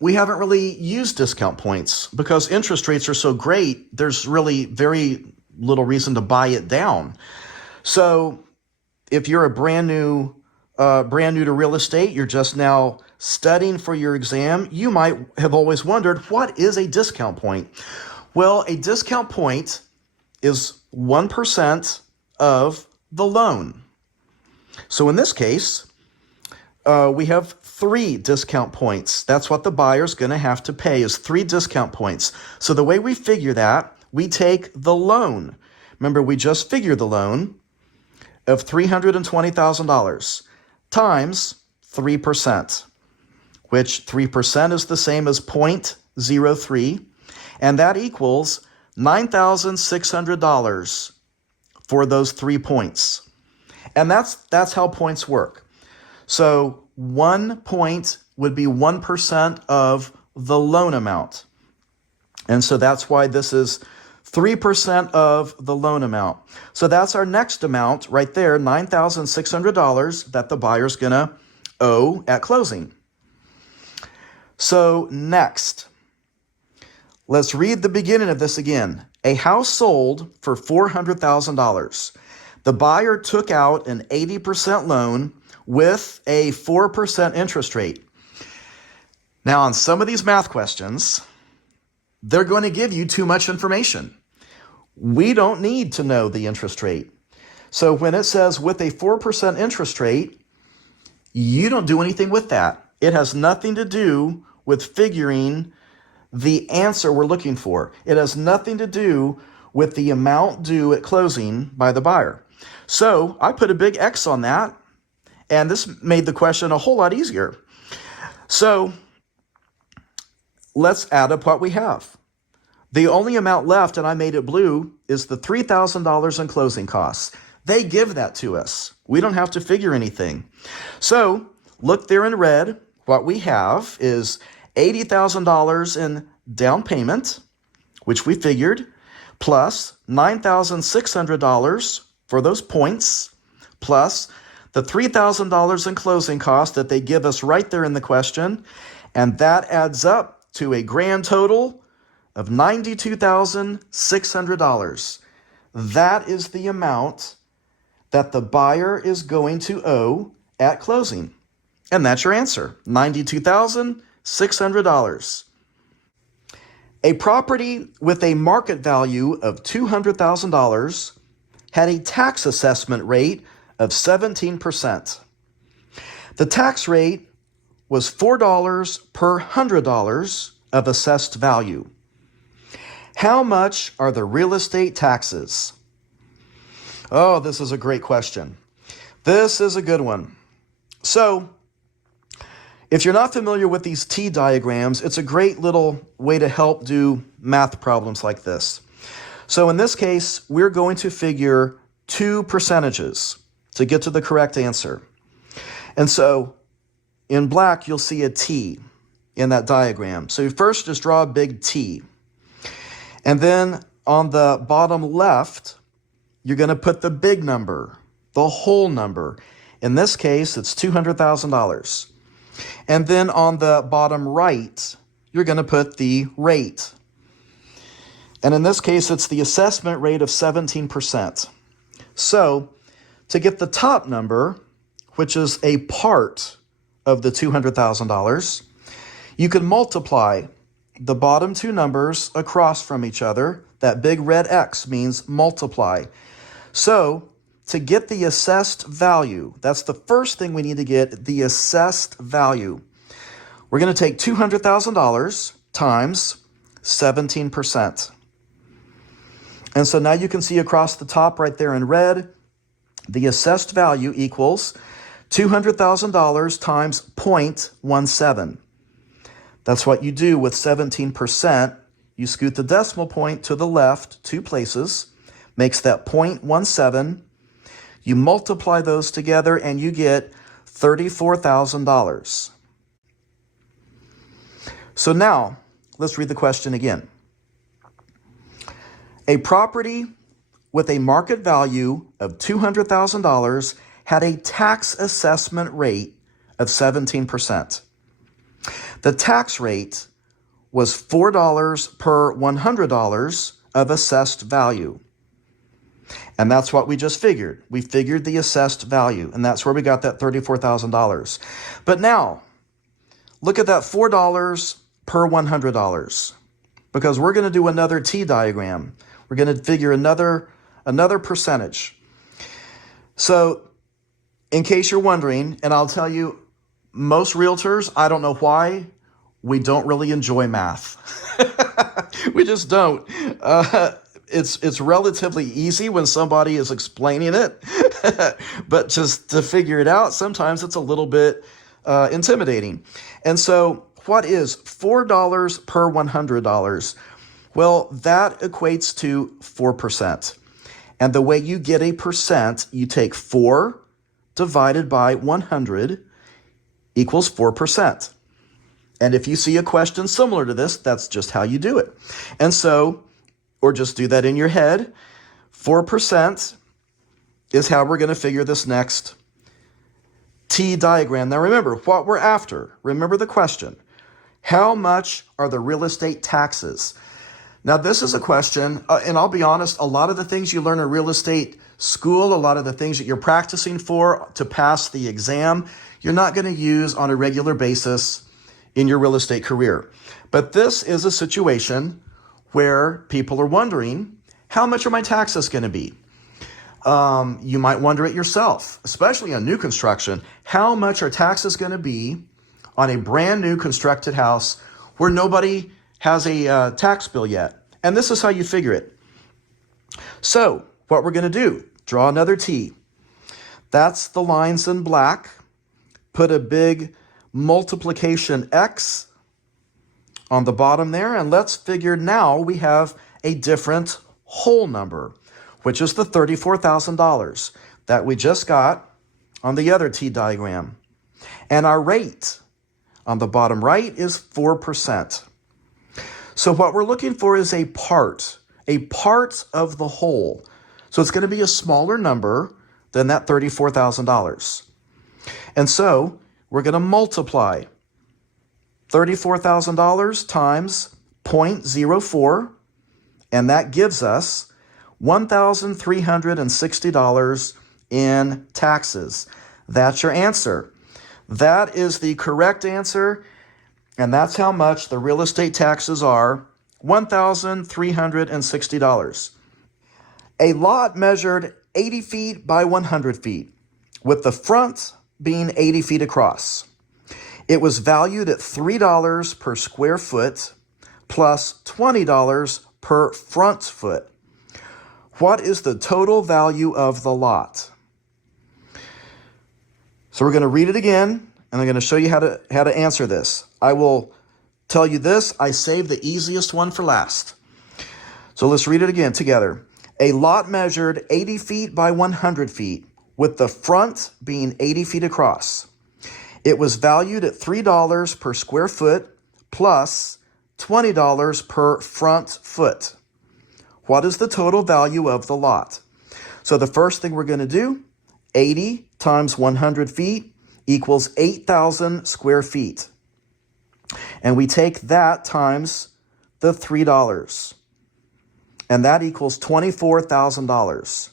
we haven't really used discount points because interest rates are so great, there's really very little reason to buy it down. So if you're a brand new to real estate, you're just now studying for your exam, you might have always wondered, what is a discount point? Well, a discount point is 1% of the loan. So in this case, we have 3 discount points. That's what the buyer's going to have to pay, is 3 discount points. So the way we figure that, we take the loan. Remember, we just figured the loan of $320,000 times 3%, which 3% is the same as 0.03, and that equals $9,600 for those 3 points. And that's how points work. So 1 point would be 1% of the loan amount. And so that's why this is 3% of the loan amount. So that's our next amount right there, $9,600 that the buyer's going to owe at closing. So next, let's read the beginning of this again. A house sold for $400,000. The buyer took out an 80% loan with a 4% interest rate. Now, on some of these math questions, they're going to give you too much information. We don't need to know the interest rate. So when it says with a 4% interest rate, you don't do anything with that. It has nothing to do with figuring the answer we're looking for. It has nothing to do with the amount due at closing by the buyer. So I put a big X on that, and this made the question a whole lot easier. So let's add up what we have. The only amount left, and I made it blue, is the $3,000 in closing costs. They give that to us. We don't have to figure anything. So look there in red. What we have is $80,000 in down payment, which we figured, plus $9,600 for those points, plus the $3,000 in closing costs that they give us right there in the question, and that adds up to a grand total of $92,600. That is the amount that the buyer is going to owe at closing. And that's your answer, $92,600. A property with a market value of $200,000 had a tax assessment rate of 17%. The tax rate was $4 per $100 of assessed value. How much are the real estate taxes? Oh, this is a great question. This is a good one. So, if you're not familiar with these T diagrams, it's a great little way to help do math problems like this. So in this case, we're going to figure 2 percentages to get to the correct answer. And so in black, you'll see a T in that diagram. So you first just draw a big T. And then on the bottom left, you're going to put the big number, the whole number. In this case, it's $200,000. And then on the bottom right, you're going to put the rate. And in this case, it's the assessment rate of 17%. So to get the top number, which is a part of the $200,000, you can multiply the bottom 2 numbers across from each other. That big red X means multiply. So to get the assessed value, that's the first thing we need to get, the assessed value. We're going to take $200,000 times 17%. And so now you can see across the top right there in red, the assessed value equals $200,000 times 0.17. That's what you do with 17%. You scoot the decimal point to the left 2 places, makes that 0.17. You multiply those together and you get $34,000. So now, let's read the question again. A property with a market value of $200,000 had a tax assessment rate of 17%. The tax rate was $4 per $100 of assessed value. And that's what we just figured. We figured the assessed value, and that's where we got that $34,000. But now, look at that $4 per $100, because we're going to do another T diagram. We're going to figure another percentage. So, in case you're wondering, and I'll tell you, most realtors, I don't know why, we don't really enjoy math. We just don't. It's relatively easy when somebody is explaining it, but just to figure it out, sometimes it's a little bit intimidating. And so what is $4 per $100? Well, that equates to 4%. And the way you get a percent, you take 4 divided by 100 equals 4%. And if you see a question similar to this, that's just how you do it. And so, or just do that in your head, 4% is how we're going to figure this next T diagram. Now remember what we're after. Remember the question. How much are the real estate taxes? Now this is a question, and I'll be honest, a lot of the things you learn in real estate school, a lot of the things that you're practicing for to pass the exam, you're not going to use on a regular basis in your real estate career. But this is a situation where people are wondering, how much are my taxes going to be? You might wonder it yourself, especially on new construction. How much are taxes going to be on a brand new constructed house where nobody has a tax bill yet? And this is how you figure it. So what we're going to do, draw another T. That's the lines in black. Put a big multiplication X on the bottom there, and let's figure now we have a different whole number, which is the $34,000 that we just got on the other T diagram. And our rate on the bottom right is 4%. So what we're looking for is a part of the whole. So it's going to be a smaller number than that $34,000. And so we're going to multiply $34,000 times 0.04, and that gives us $1,360 in taxes. That's your answer. That is the correct answer, and that's how much the real estate taxes are, $1,360. A lot measured 80 feet by 100 feet, with the front being 80 feet across. It was valued at $3 per square foot plus $20 per front foot. What is the total value of the lot? So we're going to read it again, and I'm going to show you how to answer this. I will tell you this, I saved the easiest one for last. So let's read it again together. A lot measured 80 feet by 100 feet, with the front being 80 feet across. It was valued at $3 per square foot plus $20 per front foot. What is the total value of the lot? So the first thing we're going to do, 80 times 100 feet equals 8,000 square feet. And we take that times the $3. And that equals $24,000.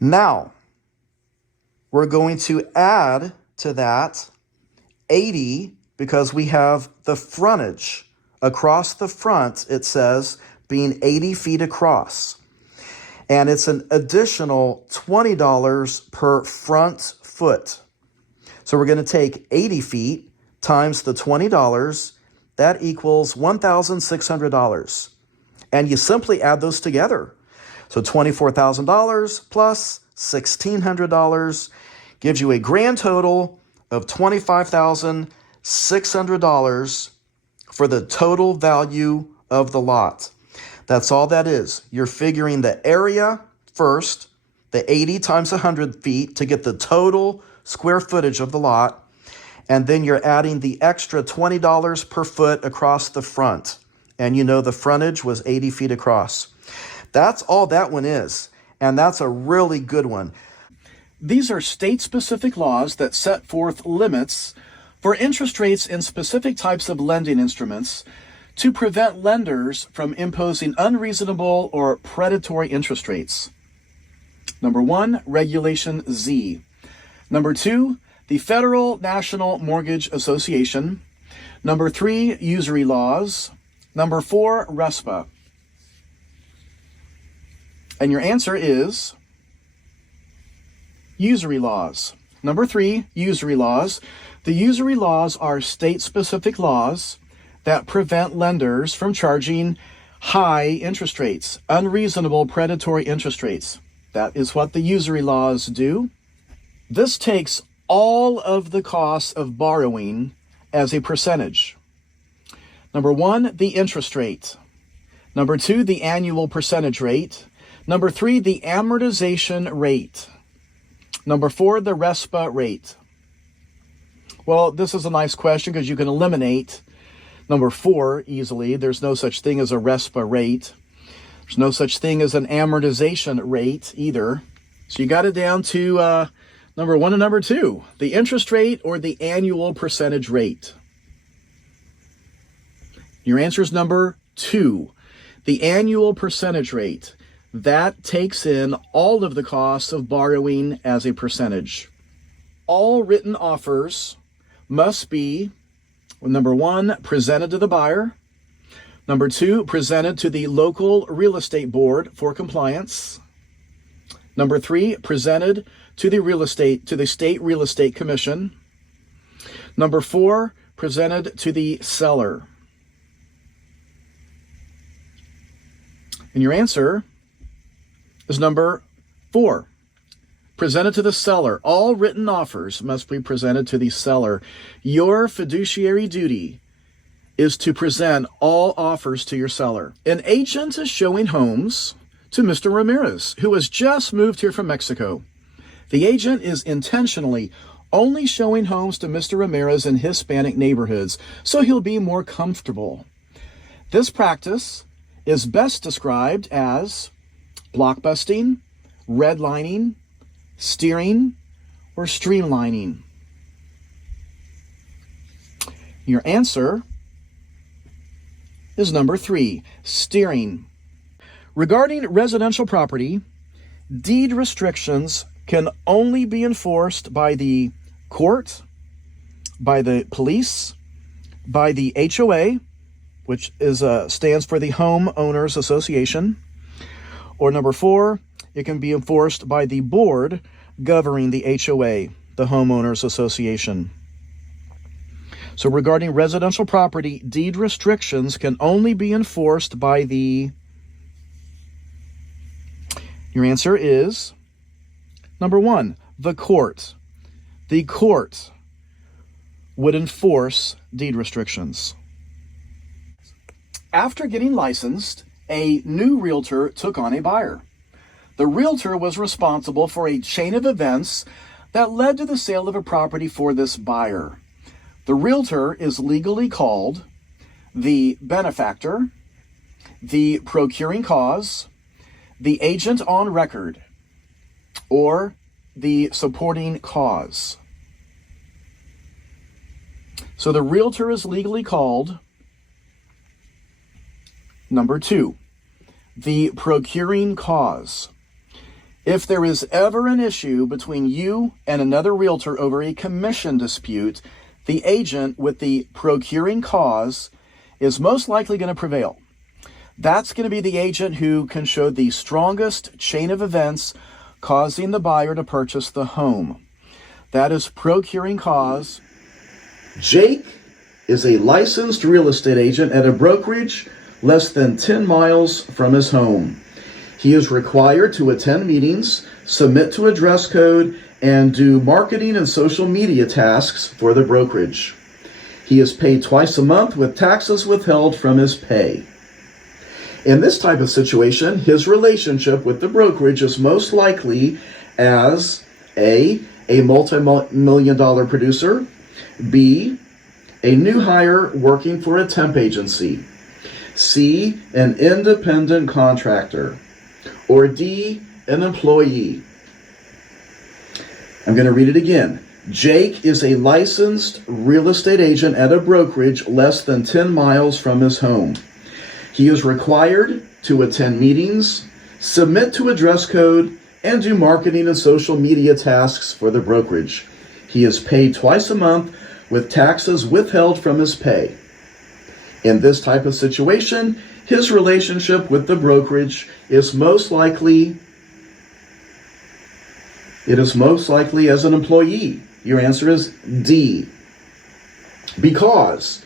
Now, we're going to add to that 80 because we have the frontage. Across the front, it says, being 80 feet across. and it's an additional $20 per front foot. So we're going to take 80 feet times the $20. That equals $1,600. And you simply add those together. So $24,000 plus $1,600 gives you a grand total of $25,600 for the total value of the lot. That's all that is. You're figuring the area first, the 80 times 100 feet to get the total square footage of the lot, and then you're adding the extra $20 per foot across the front. And you know the frontage was 80 feet across. That's all that one is, and that's a really good one. These are state-specific laws that set forth limits for interest rates in specific types of lending instruments to prevent lenders from imposing unreasonable or predatory interest rates. Number 1, Regulation Z. Number 2, the Federal National Mortgage Association. Number 3, usury laws. Number 4, RESPA. And your answer is usury laws. Number 3, usury laws. The usury laws are state-specific laws that prevent lenders from charging high interest rates, unreasonable predatory interest rates. That is what the usury laws do. This takes all of the costs of borrowing as a percentage. Number 1, the interest rate. Number 2, the annual percentage rate. Number 3, the amortization rate. Number 4, the RESPA rate. Well, this is a nice question because you can eliminate number 4 easily. There's no such thing as a RESPA rate. There's no such thing as an amortization rate either. So you got it down to number 1 and number 2, the interest rate or the annual percentage rate. Your answer is number 2, the annual percentage rate. That takes in all of the costs of borrowing as a percentage. All written offers must be, number 1, presented to the buyer. Number 2, presented to the local real estate board for compliance. Number 3, presented to the state real estate commission. Number 4, presented to the seller. And your answer is number 4, presented to the seller. All written offers must be presented to the seller. Your fiduciary duty is to present all offers to your seller. An agent is showing homes to Mr. Ramirez, who has just moved here from Mexico. The agent is intentionally only showing homes to Mr. Ramirez in Hispanic neighborhoods so he'll be more comfortable. This practice is best described as blockbusting, redlining, steering, or streamlining. Your answer is number 3, steering. Regarding residential property, deed restrictions can only be enforced by the court, by the police, by the HOA, which stands for the Homeowners Association, or number 4, it can be enforced by the board governing the HOA, the Homeowners Association. So regarding residential property, deed restrictions can only be enforced by the... Your answer is number 1, the court. The court would enforce deed restrictions. After getting licensed, a new realtor took on a buyer. The realtor was responsible for a chain of events that led to the sale of a property for this buyer. The realtor is legally called the benefactor, the procuring cause, the agent on record, or the supporting cause. So the realtor is legally called number 2, the procuring cause. If there is ever an issue between you and another realtor over a commission dispute, the agent with the procuring cause is most likely going to prevail. That's going to be the agent who can show the strongest chain of events causing the buyer to purchase the home. That is procuring cause. Jake is a licensed real estate agent at a brokerage less than 10 miles from his home. He is required to attend meetings, submit to a dress code, and do marketing and social media tasks for the brokerage. He is paid twice a month with taxes withheld from his pay. In this type of situation, his relationship with the brokerage is most likely as A, a multi-million-dollar producer, B, a new hire working for a temp agency, C, an independent contractor, or D, an employee. I'm going to read it again. Jake is a licensed real estate agent at a brokerage less than 10 miles from his home. He is required to attend meetings, submit to a dress code, and do marketing and social media tasks for the brokerage. He is paid twice a month with taxes withheld from his pay. In this type of situation, his relationship with the brokerage is most likely as an employee. Your answer is D. Because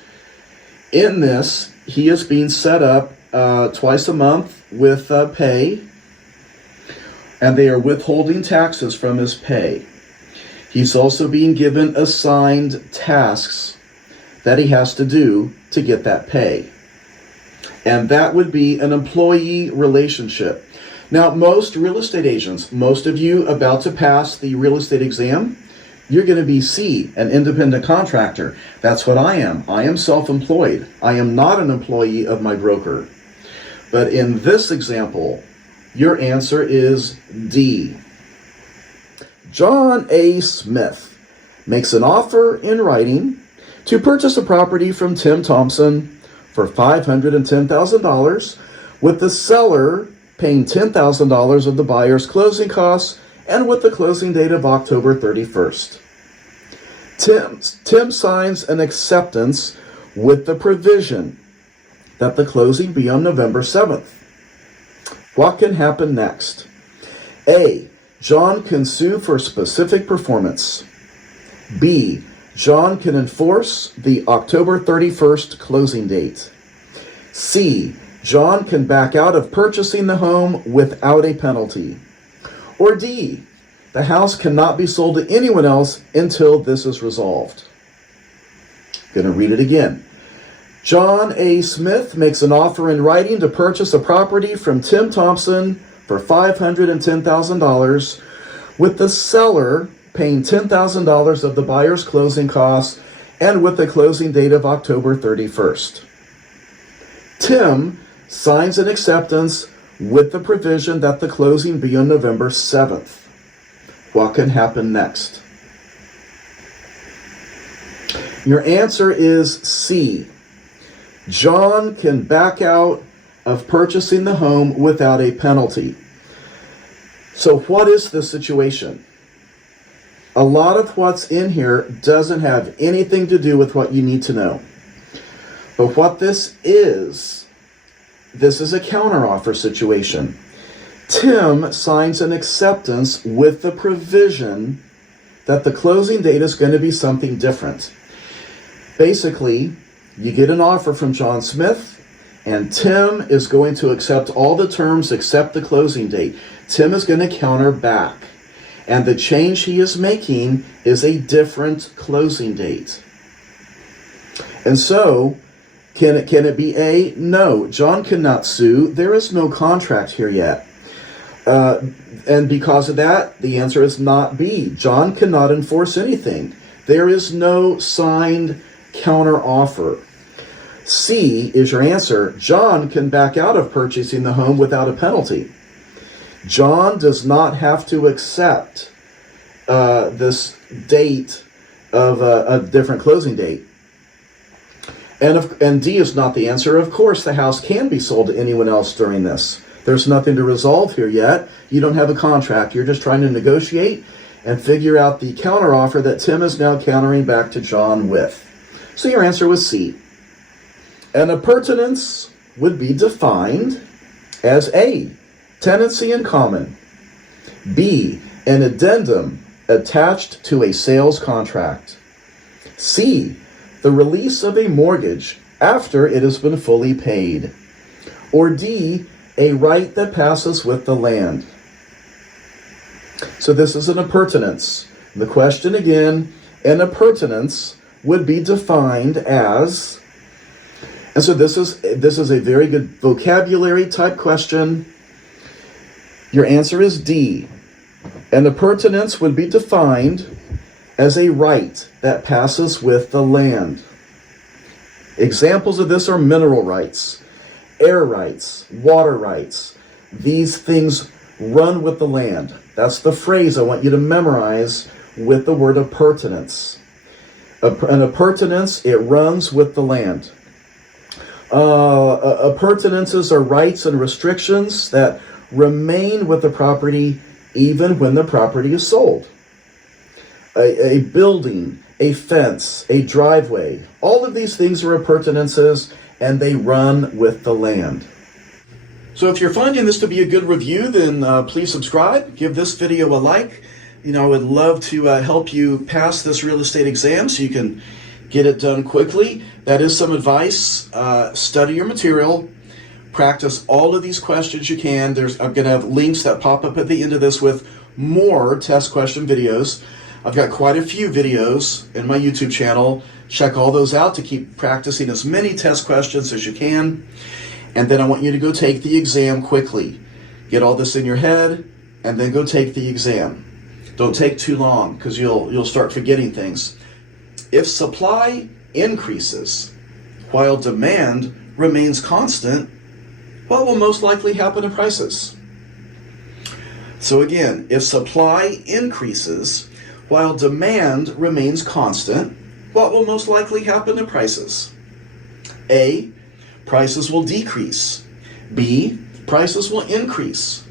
in this, he is being set up twice a month with pay, and they are withholding taxes from his pay. He's also being given assigned tasks that he has to do to get that pay. And that would be an employee relationship. Now, most real estate agents, most of you about to pass the real estate exam, you're going to be C, an independent contractor. That's what I am. I am self-employed. I am not an employee of my broker. But in this example, your answer is D. John A. Smith makes an offer in writing to purchase a property from Tim Thompson for $510,000, with the seller paying $10,000 of the buyer's closing costs and with the closing date of October 31st. Tim signs an acceptance with the provision that the closing be on November 7th. What can happen next? A. John can sue for specific performance. B. John can enforce the October 31st closing date. C. John can back out of purchasing the home without a penalty. Or D. The house cannot be sold to anyone else until this is resolved. I'm going to read it again. John A. Smith makes an offer in writing to purchase a property from Tim Thompson for $510,000, with the seller paying $10,000 of the buyer's closing costs and with the closing date of October 31st. Tim signs an acceptance with the provision that the closing be on November 7th. What can happen next? Your answer is C. John can back out of purchasing the home without a penalty. So what is the situation? A lot of what's in here doesn't have anything to do with what you need to know. But what this is a counteroffer situation. Tim signs an acceptance with the provision that the closing date is going to be something different. Basically, you get an offer from John Smith, and Tim is going to accept all the terms except the closing date. Tim is going to counter back. And the change he is making is a different closing date. And so, can it be A? No, John cannot sue. There is no contract here yet. And because of that, the answer is not B. John cannot enforce anything. There is no signed counter offer. C is your answer. John can back out of purchasing the home without a penalty. John does not have to accept this date of a different closing date. And D is not the answer. Of course, the house can be sold to anyone else during this. There's nothing to resolve here yet. You don't have a contract. You're just trying to negotiate and figure out the counteroffer that Tim is now countering back to John with. So your answer was C. An appurtenance would be defined as A, tenancy in common, B, an addendum attached to a sales contract, C, the release of a mortgage after it has been fully paid, or D, a right that passes with the land. So this is an appurtenance. The question again, an appurtenance would be defined as, and so this is a very good vocabulary type question. Your answer is D. An appurtenance would be defined as a right that passes with the land. Examples of this are mineral rights, air rights, water rights. These things run with the land. That's the phrase I want you to memorize with the word appurtenance. An appurtenance, it runs with the land. Appurtenances are rights and restrictions that remain with the property even when the property is sold. A building, a fence, a driveway, all of these things are appurtenances, and they run with the land. So if you're finding this to be a good review, then please subscribe, give this video a like. I would love to help you pass this real estate exam so you can get it done quickly. That is some advice. Study your material. Practice all of these questions you can. I'm going to have links that pop up at the end of this with more test question videos. I've got quite a few videos in my YouTube channel. Check all those out to keep practicing as many test questions as you can. And then I want you to go take the exam quickly. Get all this in your head and then go take the exam. Don't take too long because you'll start forgetting things. If supply increases while demand remains constant, what will most likely happen to prices? So again, if supply increases while demand remains constant, what will most likely happen to prices? A, prices will decrease. B, prices will increase.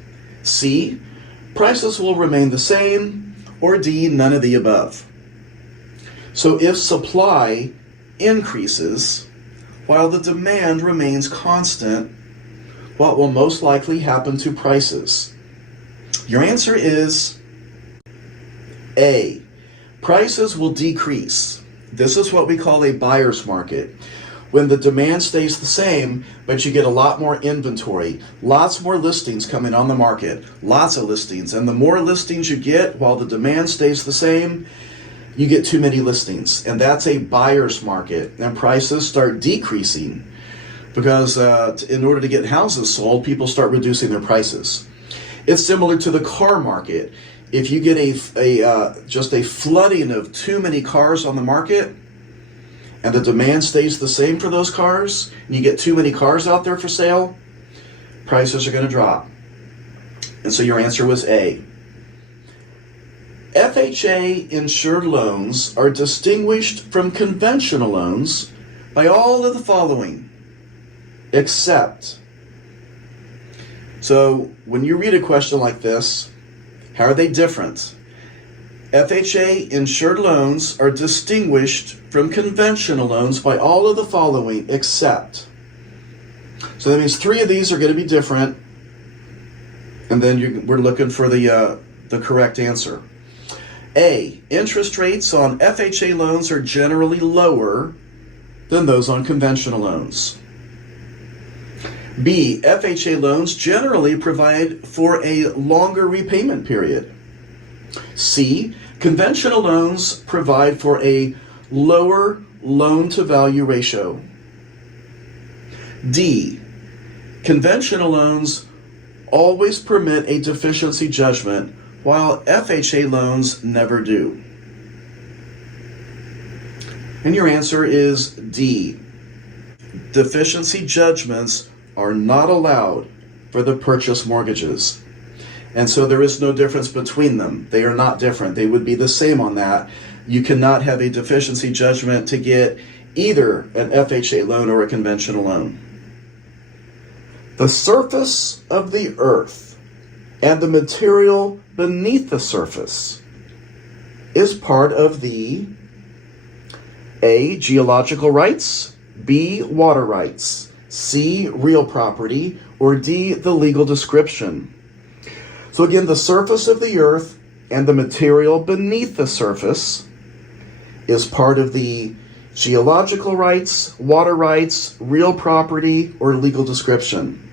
C, prices will remain the same. Or D, none of the above. So if supply increases while the demand remains constant, what will most likely happen to prices? Your answer is A, prices will decrease. This is what we call a buyer's market. When the demand stays the same, but you get a lot more inventory, lots more listings coming on the market, lots of listings. And the more listings you get while the demand stays the same, you get too many listings. And that's a buyer's market. And prices start decreasing because in order to get houses sold, people start reducing their prices. It's similar to the car market. If you get just a flooding of too many cars on the market, and the demand stays the same for those cars, and you get too many cars out there for sale, prices are going to drop. And so your answer was A. FHA insured loans are distinguished from conventional loans by all of the following, except. So when you read a question like this, how are they different? FHA insured loans are distinguished from conventional loans by all of the following except. So that means three of these are going to be different, and then we're looking for the correct answer. A, interest rates on FHA loans are generally lower than those on conventional loans. B, FHA loans generally provide for a longer repayment period. C, conventional loans provide for a lower loan-to-value ratio. D, conventional loans always permit a deficiency judgment, while FHA loans never do. And your answer is D. Deficiency judgments are not allowed for the purchase mortgages. And so there is no difference between them. They are not different. They would be the same on that. You cannot have a deficiency judgment to get either an FHA loan or a conventional loan. The surface of the earth and the material beneath the surface is part of the A, geological rights, B, water rights, C, real property, or D, the legal description? So again, the surface of the earth and the material beneath the surface is part of the geological rights, water rights, real property, or legal description.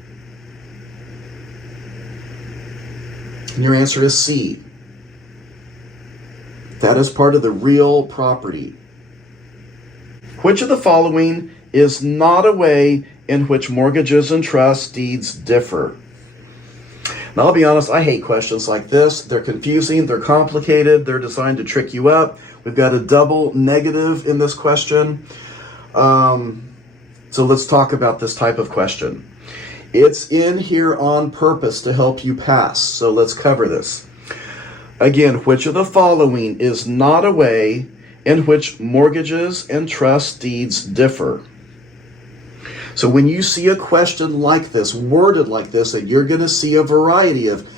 And your answer is C. That is part of the real property. Which of the following is not a way in which mortgages and trust deeds differ? Now, I'll be honest, I hate questions like this. They're confusing, they're complicated, they're designed to trick you up. We've got a double negative in this question. So let's talk about this type of question. It's in here on purpose to help you pass. So let's cover this. Again, which of the following is not a way in which mortgages and trust deeds differ? So when you see a question like this, worded like this, that you're going to see a variety of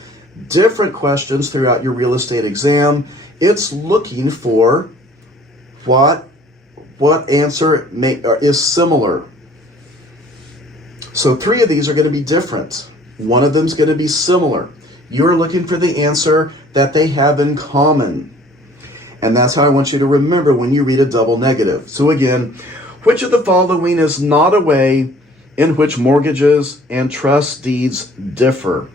different questions throughout your real estate exam, it's looking for what answer is similar. So 3 of these are going to be different. 1 of them is going to be similar. You're looking for the answer that they have in common. And that's how I want you to remember when you read a double negative. So again, which of the following is not a way in which mortgages and trust deeds differ?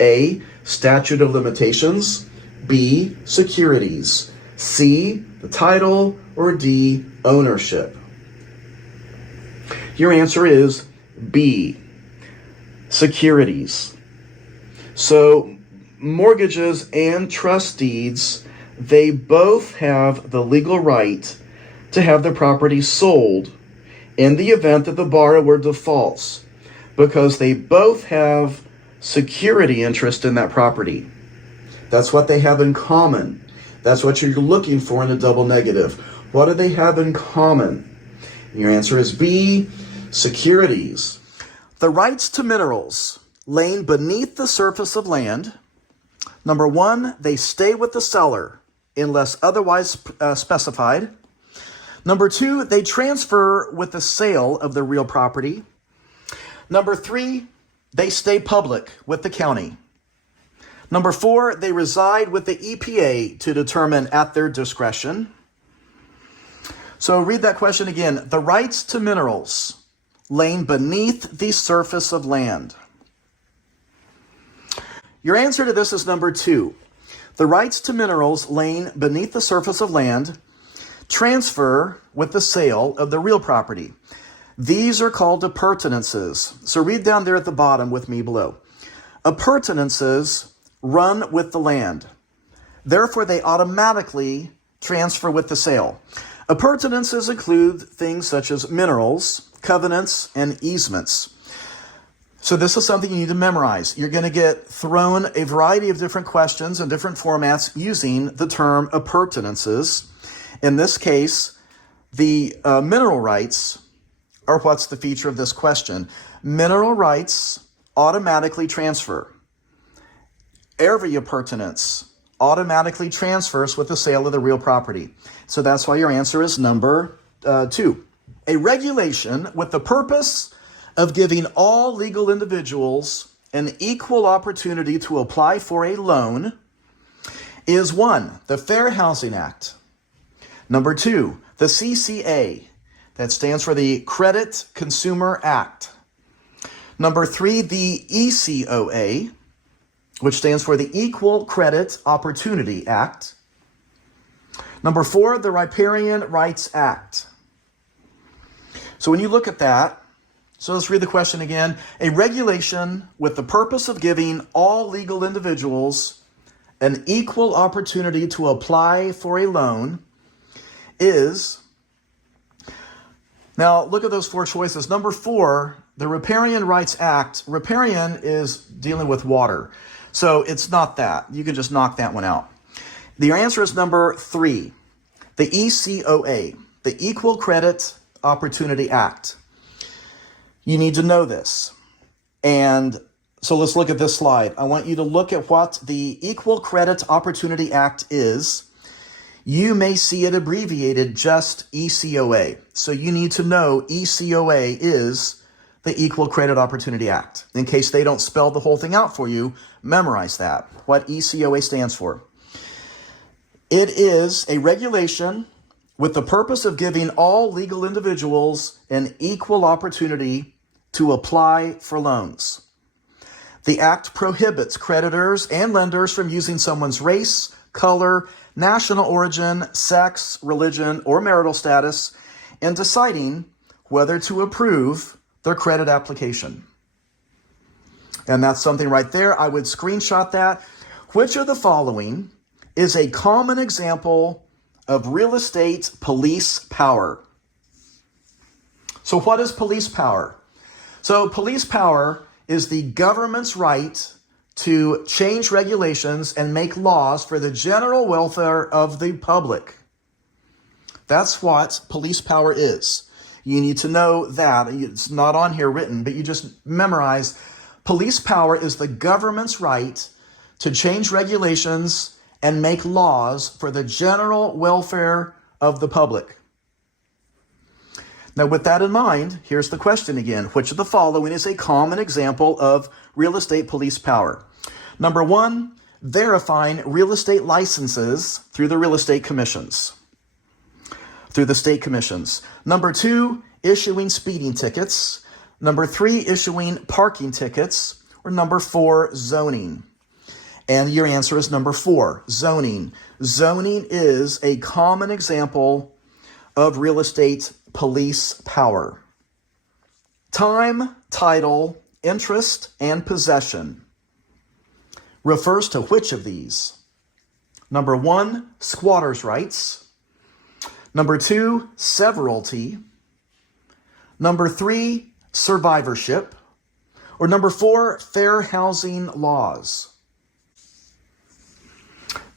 A, statute of limitations. B, securities. C, the title. Or D, ownership. Your answer is B, securities. So mortgages and trust deeds, they both have the legal right to have the property sold in the event that the borrower defaults, because they both have security interest in that property. That's what they have in common. That's what you're looking for in a double negative. What do they have in common? Your answer is B, securities. The rights to minerals laying beneath the surface of land. Number 1, they stay with the seller unless otherwise specified. Number 2, they transfer with the sale of the real property. Number 3, they stay public with the county. Number 4, they reside with the EPA to determine at their discretion. So read that question again. The rights to minerals laying beneath the surface of land. Your answer to this is number 2. The rights to minerals laying beneath the surface of land transfer with the sale of the real property. These are called appurtenances. So read down there at the bottom with me below. Appurtenances run with the land. Therefore, they automatically transfer with the sale. Appurtenances include things such as minerals, covenants, and easements. So this is something you need to memorize. You're going to get thrown a variety of different questions in different formats using the term appurtenances. In this case, the mineral rights are what's the feature of this question. Mineral rights automatically transfer. Every appurtenance automatically transfers with the sale of the real property. So that's why your answer is number 2. A regulation with the purpose of giving all legal individuals an equal opportunity to apply for a loan is 1, the Fair Housing Act. Number 2, the CCA, that stands for the Credit Consumer Act. Number 3, the ECOA, which stands for the Equal Credit Opportunity Act. Number 4, the Riparian Rights Act. So when you look at that, so let's read the question again. A regulation with the purpose of giving all legal individuals an equal opportunity to apply for a loan is, now look at those 4 choices. Number 4, the Riparian Rights Act. Riparian is dealing with water. So it's not that. You can just knock that one out. The answer is number 3, the ECOA, the Equal Credit Opportunity Act. You need to know this. And so let's look at this slide. I want you to look at what the Equal Credit Opportunity Act is. You may see it abbreviated just ECOA. So you need to know ECOA is the Equal Credit Opportunity Act. In case they don't spell the whole thing out for you, memorize that, what ECOA stands for. It is a regulation with the purpose of giving all legal individuals an equal opportunity to apply for loans. The act prohibits creditors and lenders from using someone's race, color, national origin, sex, religion, or marital status in deciding whether to approve their credit application. And that's something right there. I would screenshot that. Which of the following is a common example of real estate police power? So what is police power? So police power is the government's right to change regulations and make laws for the general welfare of the public. That's what police power is. You need to know that. It's not on here written, but you just memorize. Police power is the government's right to change regulations and make laws for the general welfare of the public. Now, with that in mind, here's the question again. Which of the following is a common example of real estate police power? Number one, verifying real estate licenses through the real estate commissions, through the state commissions. Number two, issuing speeding tickets. Number three, issuing parking tickets. Or number four, zoning. And your answer is number four, zoning. Zoning is a common example of real estate police power. Time, title, interest, and possession refers to which of these? Number one, squatters' rights. Number two, severalty. Number three, survivorship. Or number four, fair housing laws.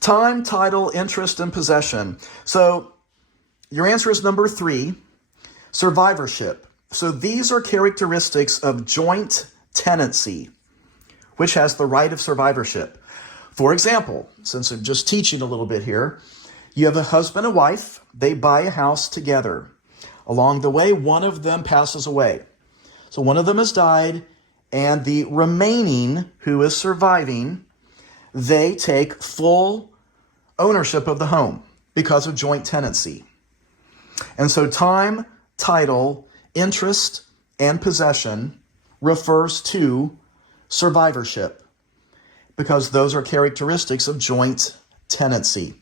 Time, title, interest, and possession. So your answer is number three, survivorship. So these are characteristics of joint tenancy, which has the right of survivorship. For example, since I'm just teaching a little bit here, you have a husband and wife, they buy a house together. Along the way, one of them passes away. So one of them has died, and the remaining, who is surviving, they take full ownership of the home because of joint tenancy. And so time, title, interest, and possession refers to survivorship because those are characteristics of joint tenancy.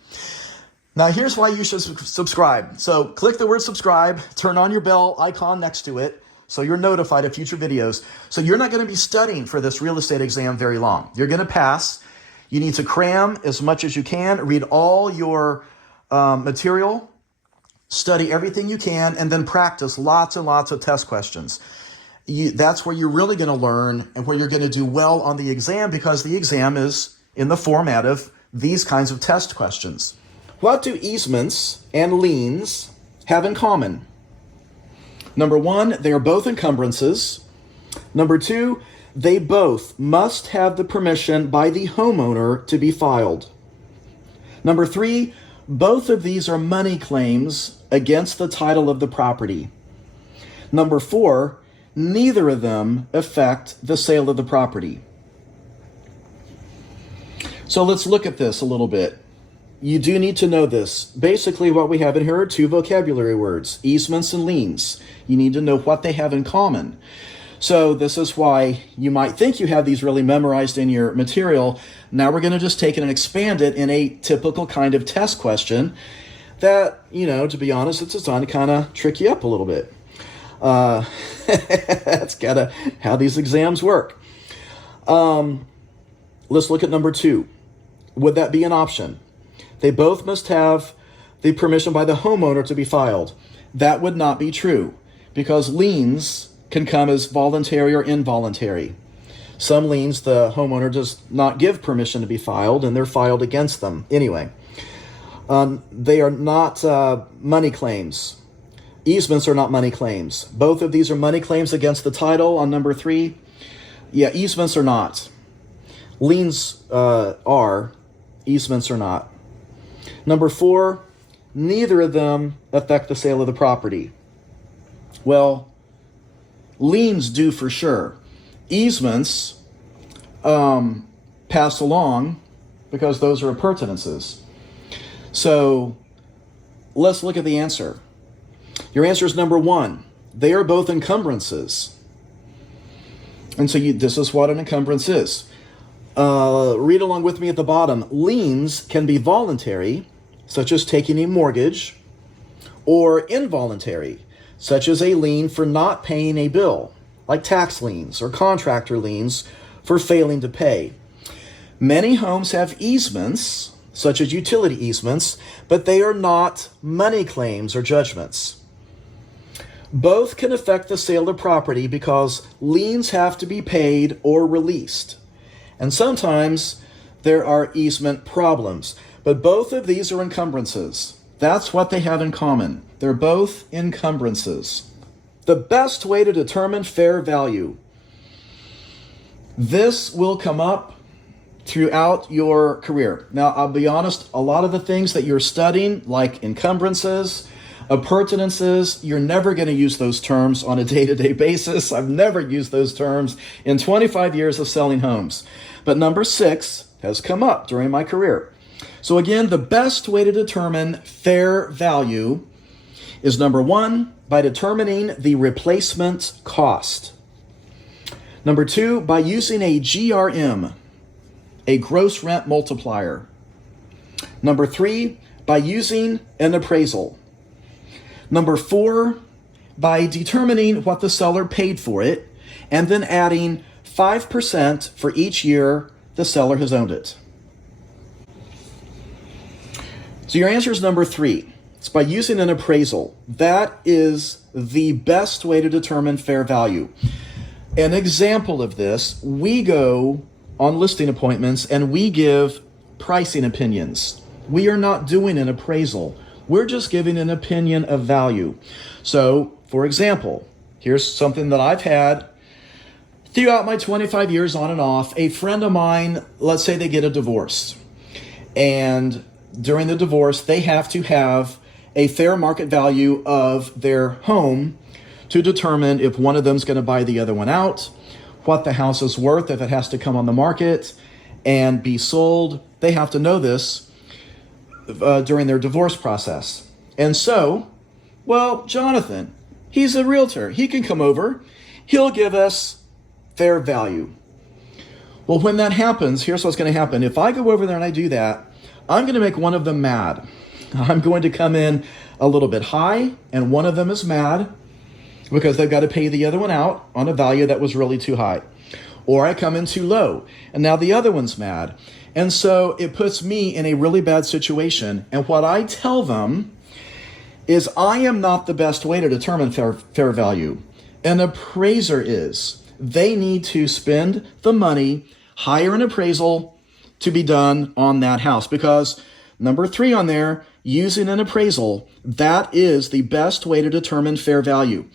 Now, here's why you should subscribe. So click the word subscribe, turn on your bell icon next to it so you're notified of future videos. So you're not going to be studying for this real estate exam very long. You're going to pass. You need to cram as much as you can, read all your material, study everything you can, and then practice lots and lots of test questions. That's where you're really going to learn and where you're going to do well on the exam, because the exam is in the format of these kinds of test questions. What do easements and liens have in common? Number one, they are both encumbrances. Number two, they both must have the permission by the homeowner to be filed. Number three, both of these are money claims against the title of the property. Number four, neither of them affect the sale of the property. So let's look at this a little bit. You do need to know this. Basically, what we have in here are two vocabulary words, easements and liens. You need to know what they have in common. So this is why you might think you have these really memorized in your material. Now we're going to just take it and expand it in a typical kind of test question that, to be honest, it's designed to kind of trick you up a little bit. That's kind of how these exams work. Let's look at number two. Would that be an option? They both must have the permission by the homeowner to be filed. That would not be true, because liens can come as voluntary or involuntary. Some liens the homeowner does not give permission to be filed, and they're filed against them anyway. They are not money claims. Easements are not money claims. Both of these are money claims against the title on number three. Yeah, easements are not. Liens are. Easements are not. Number four, neither of them affect the sale of the property. Well, Liens do for sure. Easements pass along because those are appurtenances. So let's look at the answer. Your answer is number 1. They are both encumbrances. And so this is what an encumbrance is. Read along with me at the bottom. Liens can be voluntary, such as taking a mortgage, or involuntary, such as a lien for not paying a bill, like tax liens or contractor liens for failing to pay. Many homes have easements, such as utility easements, but they are not money claims or judgments. Both can affect the sale of property because liens have to be paid or released. And sometimes there are easement problems, but both of these are encumbrances. That's what they have in common. They're both encumbrances. The best way to determine fair value. This will come up throughout your career. Now, I'll be honest, a lot of the things that you're studying, like encumbrances, appurtenances, you're never going to use those terms on a day-to-day basis. I've never used those terms in 25 years of selling homes. But number 6 has come up during my career. So again, the best way to determine fair value is number 1, by determining the replacement cost. Number 2, by using a GRM, a gross rent multiplier. Number 3, by using an appraisal. Number 4, by determining what the seller paid for it, and then adding 5% for each year the seller has owned it. So your answer is number 3. It's by using an appraisal. That is the best way to determine fair value. An example of this, we go on listing appointments and we give pricing opinions. We are not doing an appraisal. We're just giving an opinion of value. So, for example, here's something that I've had throughout my 25 years on and off. A friend of mine, let's say they get a divorce. And during the divorce, they have to have a fair market value of their home to determine if one of them is going to buy the other one out, what the house is worth if it has to come on the market and be sold. They have to know this during their divorce process. And so, well, Jonathan, he's a realtor. He can come over. He'll give us fair value. Well, when that happens, here's what's going to happen. If I go over there and I do that, I'm going to make one of them mad. I'm going to come in a little bit high, and one of them is mad because they've got to pay the other one out on a value that was really too high. Or I come in too low, and now the other one's mad. And so it puts me in a really bad situation. And what I tell them is I am not the best way to determine fair value. An appraiser is. They need to spend the money, hire an appraisal to be done on that house. Because number 3 on there, using an appraisal, that is the best way to determine fair value.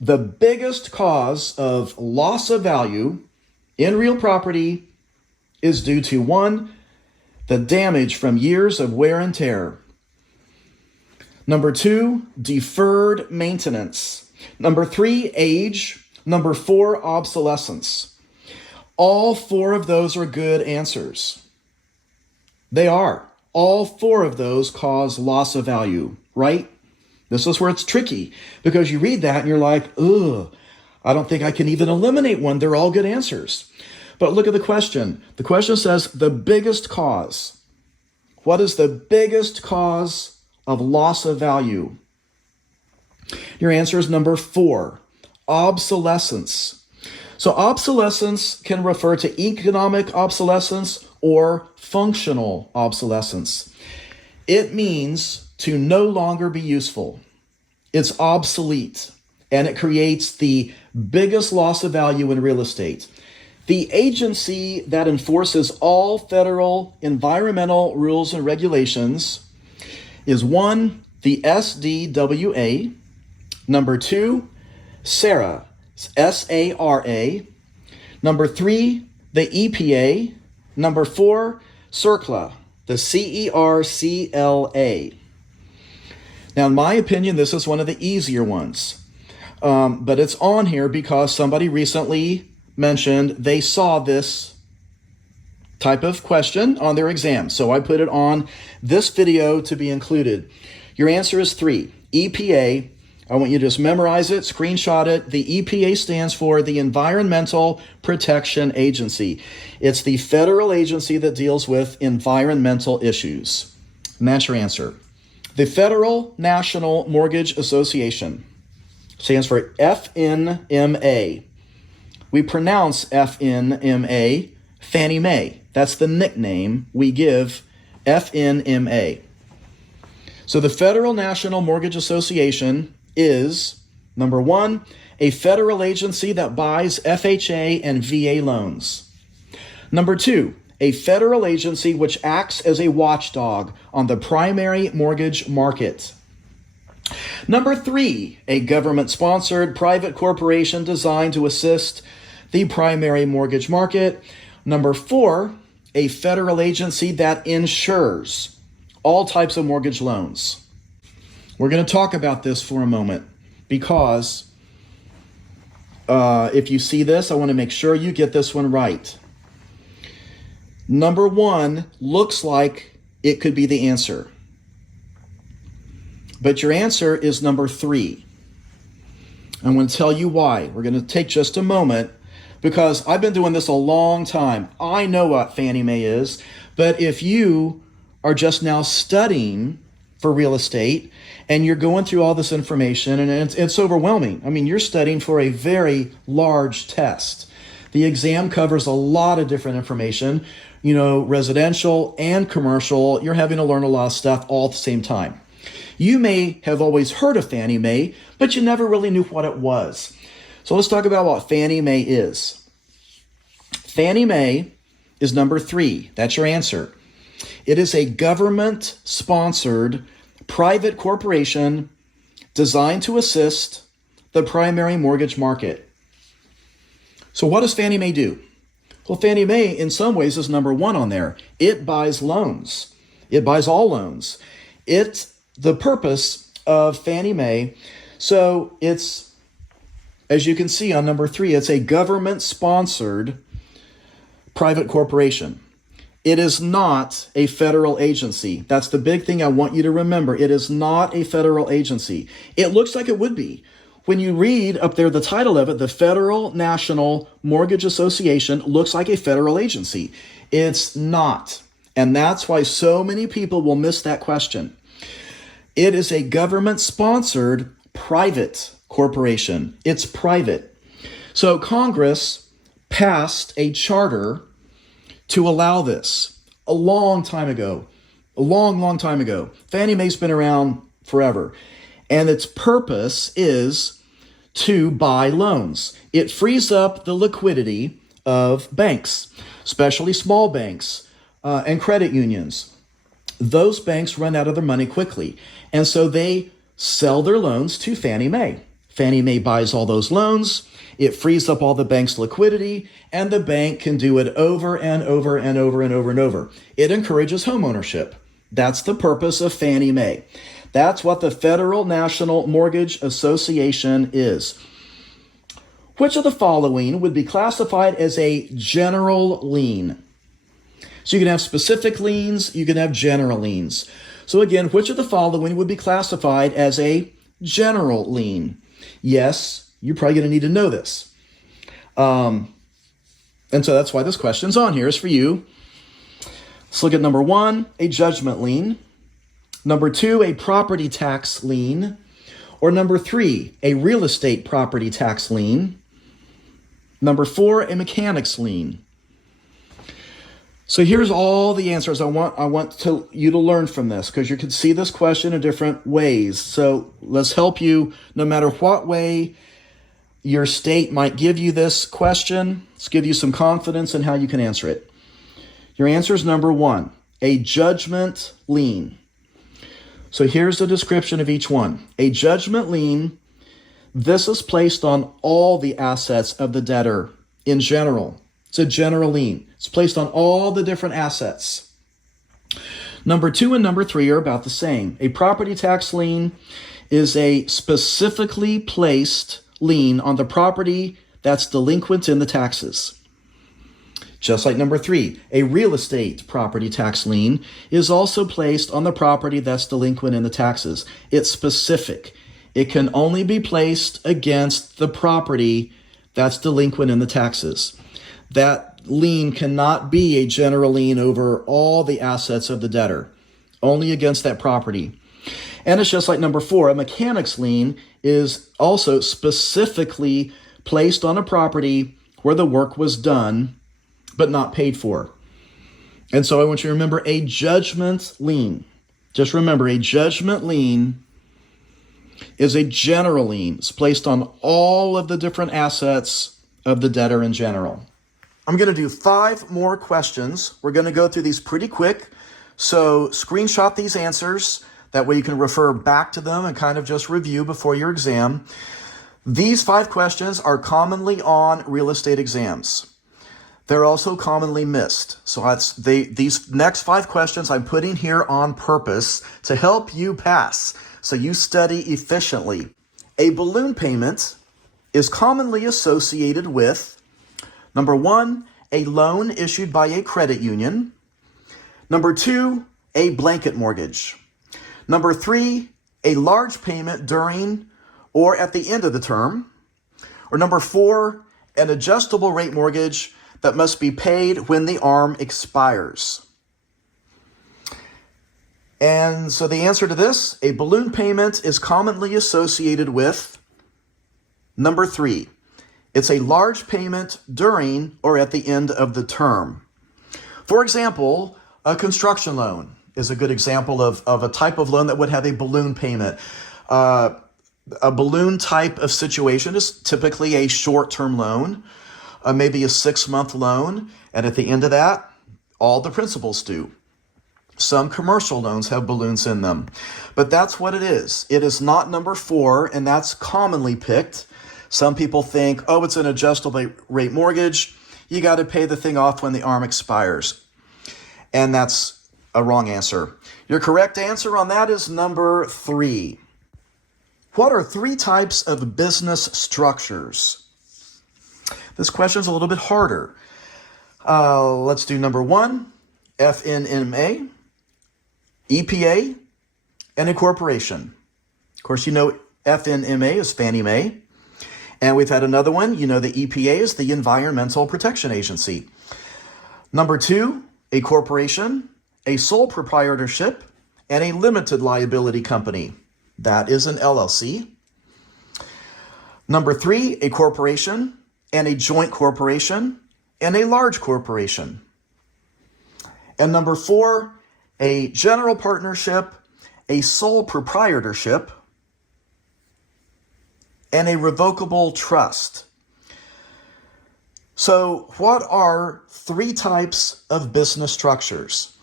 The biggest cause of loss of value in real property is due to 1, the damage from years of wear and tear. Number 2, deferred maintenance. Number 3, age. Number 4, obsolescence. All 4 of those are good answers. They are. All 4 of those cause loss of value, right? This is where it's tricky because you read that and you're like, ugh, I don't think I can even eliminate one. They're all good answers. But look at the question. The question says the biggest cause. What is the biggest cause of loss of value? Your answer is number 4, obsolescence. So obsolescence can refer to economic obsolescence or functional obsolescence. It means to no longer be useful. It's obsolete, and it creates the biggest loss of value in real estate. The agency that enforces all federal environmental rules and regulations is 1, the SDWA, number 2, SARA, SARA, number 3, the EPA, number 4, CERCLA, the CERCLA. Now, in my opinion, this is one of the easier ones. But it's on here because somebody recently mentioned they saw this type of question on their exam. So I put it on this video to be included. Your answer is 3. EPA. I want you to just memorize it, screenshot it. The EPA stands for the Environmental Protection Agency. It's the federal agency that deals with environmental issues. And that's your answer. The Federal National Mortgage Association stands for FNMA. We pronounce FNMA Fannie Mae. That's the nickname we give FNMA. So the Federal National Mortgage Association is, number 1, a federal agency that buys FHA and VA loans. Number 2, a federal agency which acts as a watchdog on the primary mortgage market. Number 3, a government-sponsored private corporation designed to assist the primary mortgage market. Number 4, a federal agency that insures all types of mortgage loans. We're going to talk about this for a moment because if you see this, I want to make sure you get this one right. Number 1 looks like it could be the answer, but your answer is number 3. I'm going to tell you why. We're going to take just a moment because I've been doing this a long time. I know what Fannie Mae is, but if you are just now studying for real estate and you're going through all this information and it's overwhelming. I mean, you're studying for a very large test. The exam covers a lot of different information, residential and commercial. You're having to learn a lot of stuff all at the same time. You may have always heard of Fannie Mae, but you never really knew what it was. So let's talk about what Fannie Mae is. Fannie Mae is number 3. That's your answer. It is a government-sponsored private corporation designed to assist the primary mortgage market. So what does Fannie Mae do? Well, Fannie Mae, in some ways, is number 1 on there. It buys loans. It buys all loans. It's the purpose of Fannie Mae. So it's, as you can see on number 3, it's a government-sponsored private corporation. It is not a federal agency. That's the big thing I want you to remember. It is not a federal agency. It looks like it would be. When you read up there the title of it, the Federal National Mortgage Association looks like a federal agency. It's not. And that's why so many people will miss that question. It is a government-sponsored private corporation. It's private. So Congress passed a charter to allow this a long time ago, a long time ago. Fannie Mae's been around forever, and its purpose is to buy loans. It frees up the liquidity of banks, especially small banks and credit unions. Those banks run out of their money quickly, and so they sell their loans to Fannie Mae. Fannie Mae buys all those loans. It frees up all the bank's liquidity, and the bank can do it over and over and over and over and over. It encourages homeownership. That's the purpose of Fannie Mae. That's what the Federal National Mortgage Association is. Which of the following would be classified as a general lien? So you can have specific liens, you can have general liens. So again, which of the following would be classified as a general lien? Yes, you're probably going to need to know this. And so that's why this question's on here is for you. Let's look at number 1, a judgment lien. Number 2, a property tax lien. Or number 3, a real estate property tax lien. Number 4, a mechanics lien. So here's all the answers I want you to learn from this, because you can see this question in different ways. So let's help you no matter what way your state might give you this question. Let's give you some confidence in how you can answer it. Your answer is number 1, a judgment lien. So here's the description of each one. A judgment lien, this is placed on all the assets of the debtor in general. It's a general lien. It's placed on all the different assets. Number 2 and number 3 are about the same. A property tax lien is a specifically placed lien on the property that's delinquent in the taxes. Just like number 3, a real estate property tax lien is also placed on the property that's delinquent in the taxes. It's specific. It can only be placed against the property that's delinquent in the taxes. That lien cannot be a general lien over all the assets of the debtor, only against that property. And it's just like number 4, a mechanic's lien is also specifically placed on a property where the work was done but not paid for. And so I want you to remember a judgment lien. Just remember, a judgment lien is a general lien. It's placed on all of the different assets of the debtor in general. I'm going to do 5 more questions. We're going to go through these pretty quick. So screenshot these answers. That way you can refer back to them and kind of just review before your exam. These 5 questions are commonly on real estate exams. They're also commonly missed. So these next 5 questions I'm putting here on purpose to help you pass, so you study efficiently. A balloon payment is commonly associated with, number 1, a loan issued by a credit union. Number 2, a blanket mortgage. Number 3, a large payment during or at the end of the term. Or number 4, an adjustable rate mortgage that must be paid when the ARM expires. And so the answer to this, a balloon payment is commonly associated with number 3. It's a large payment during or at the end of the term. For example, a construction loan is a good example of a type of loan that would have a balloon payment. A balloon type of situation is typically a short-term loan, maybe a 6-month loan, and at the end of that, all the principal's due. Some commercial loans have balloons in them, but that's what it is. It is not number 4, and that's commonly picked. Some people think, oh, it's an adjustable rate mortgage. You got to pay the thing off when the ARM expires. And that's a wrong answer. Your correct answer on that is number 3. What are 3 types of business structures? This question is a little bit harder. Let's do number 1, FNMA, EPA, and a corporation. Of course, you know FNMA is Fannie Mae. And we've had another one. You know the EPA is the Environmental Protection Agency. Number 2, a corporation, a sole proprietorship, and a limited liability company. That is an LLC. Number 3, a corporation, and a joint corporation, and a large corporation. And number 4, a general partnership, a sole proprietorship, and a revocable trust. So what are 3 types of business structures?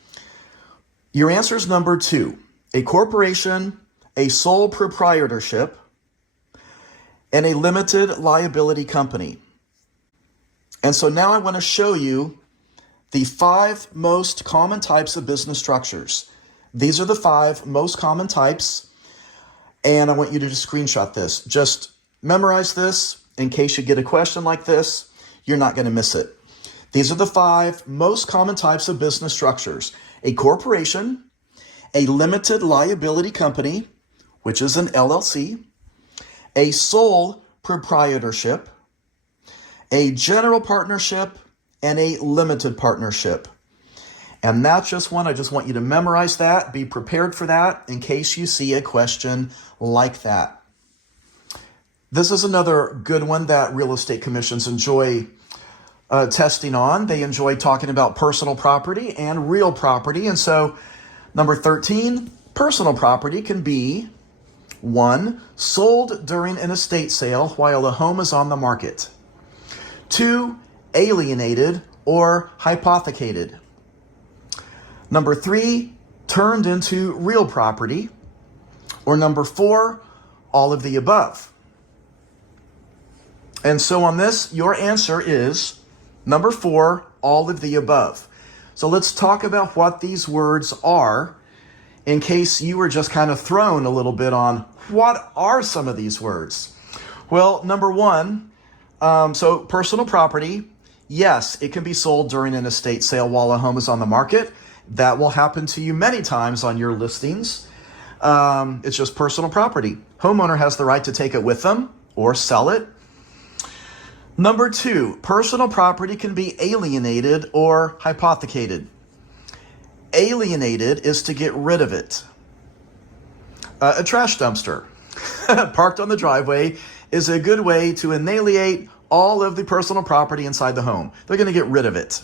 Your answer is number 2, a corporation, a sole proprietorship, and a limited liability company. And so now I want to show you the 5 most common types of business structures. These are the 5 most common types, and I want you to just screenshot this. Just memorize this in case you get a question like this. You're not going to miss it. These are the 5 most common types of business structures. A corporation, a limited liability company, which is an LLC, a sole proprietorship, a general partnership, and a limited partnership. And that's just one. I just want you to memorize that, be prepared for that in case you see a question like that. This is another good one that real estate commissions enjoy testing on. They enjoy talking about personal property and real property. And so number 13, personal property can be 1, sold during an estate sale while a home is on the market. 2, alienated or hypothecated. Number 3, turned into real property. Or number 4, all of the above. And so on this, your answer is number 4, all of the above. So let's talk about what these words are in case you were just kind of thrown a little bit on what are some of these words. Well, number one, so personal property, yes, it can be sold during an estate sale while a home is on the market. That will happen to you many times on your listings. It's just personal property. Homeowner has the right to take it with them or sell it. Number two, personal property can be alienated or hypothecated. Alienated is to get rid of it. A trash dumpster parked on the driveway is a good way to annihilate all of the personal property inside the home. They're going to get rid of it.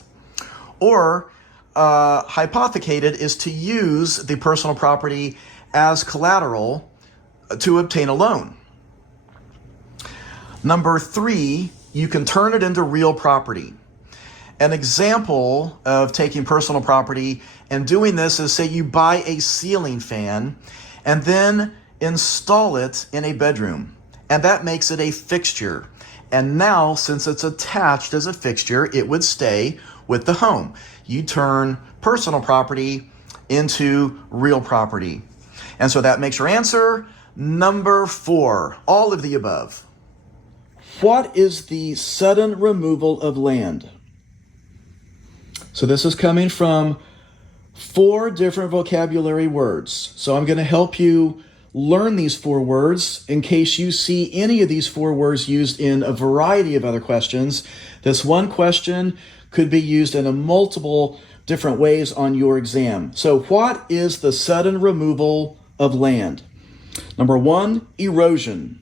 Or hypothecated is to use the personal property as collateral to obtain a loan. Number three, you can turn it into real property. An example of taking personal property and doing this is, say you buy a ceiling fan and then install it in a bedroom, and that makes it a fixture. And now, since it's attached as a fixture, it would stay with the home. You turn personal property into real property. And so that makes your answer number four, all of the above. What is the sudden removal of land? So this is coming from 4 different vocabulary words. So I'm going to help you learn these 4 words in case you see any of these 4 words used in a variety of other questions. This one question could be used in a multiple different ways on your exam. So what is the sudden removal of land? Number 1, erosion.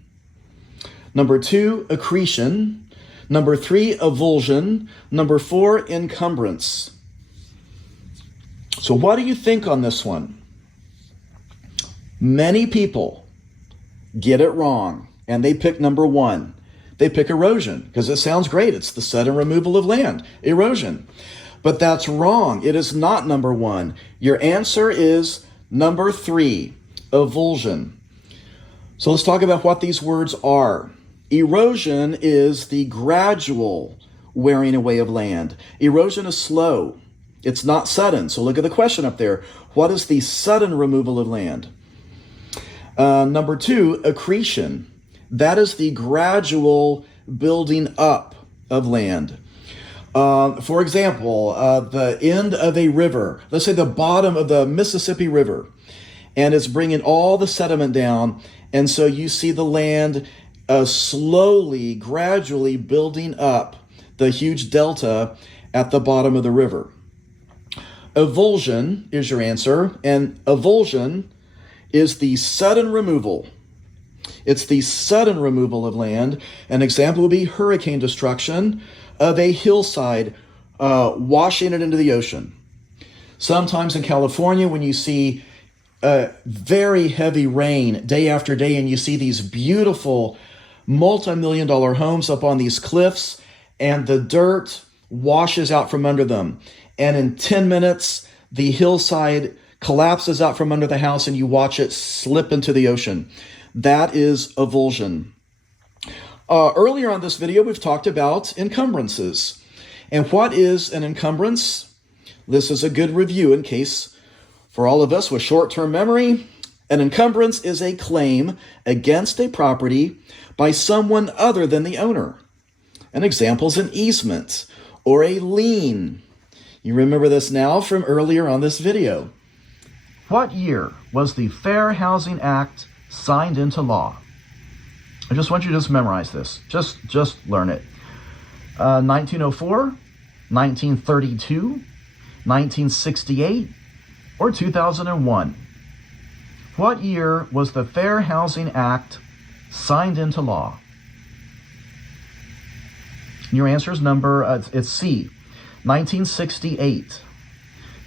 Number 2, accretion. Number 3, avulsion. Number 4, encumbrance. So what do you think on this one? Many people get it wrong, and they pick number 1. They pick erosion because it sounds great. It's the sudden removal of land, erosion. But that's wrong. It is not number 1. Your answer is number 3, avulsion. So let's talk about what these words are. Erosion is the gradual wearing away of land. Erosion is slow. It's not sudden. So look at the question up there. What is the sudden removal of land? Number 2, accretion. That is the gradual building up of land. For example, the end of a river, let's say the bottom of the Mississippi River, and it's bringing all the sediment down. And so you see the land slowly, gradually building up the huge delta at the bottom of the river. Avulsion is your answer, and avulsion is the sudden removal. It's the sudden removal of land. An example would be hurricane destruction of a hillside, washing it into the ocean. Sometimes in California, when you see very heavy rain day after day, and you see these beautiful multi-million-dollar homes up on these cliffs, and the dirt washes out from under them. And in 10 minutes, the hillside collapses out from under the house, and you watch it slip into the ocean. That is avulsion. Earlier on this video, we've talked about encumbrances. And what is an encumbrance? This is a good review in case, for all of us with short-term memory, an encumbrance is a claim against a property by someone other than the owner. An example is an easement or a lien. You remember this now from earlier on this video. What year was the Fair Housing Act signed into law? I just want you to just memorize this. Just learn it. 1904, 1932, 1968, or 2001? What year was the Fair Housing Act signed into law? Your answer is it's C, 1968.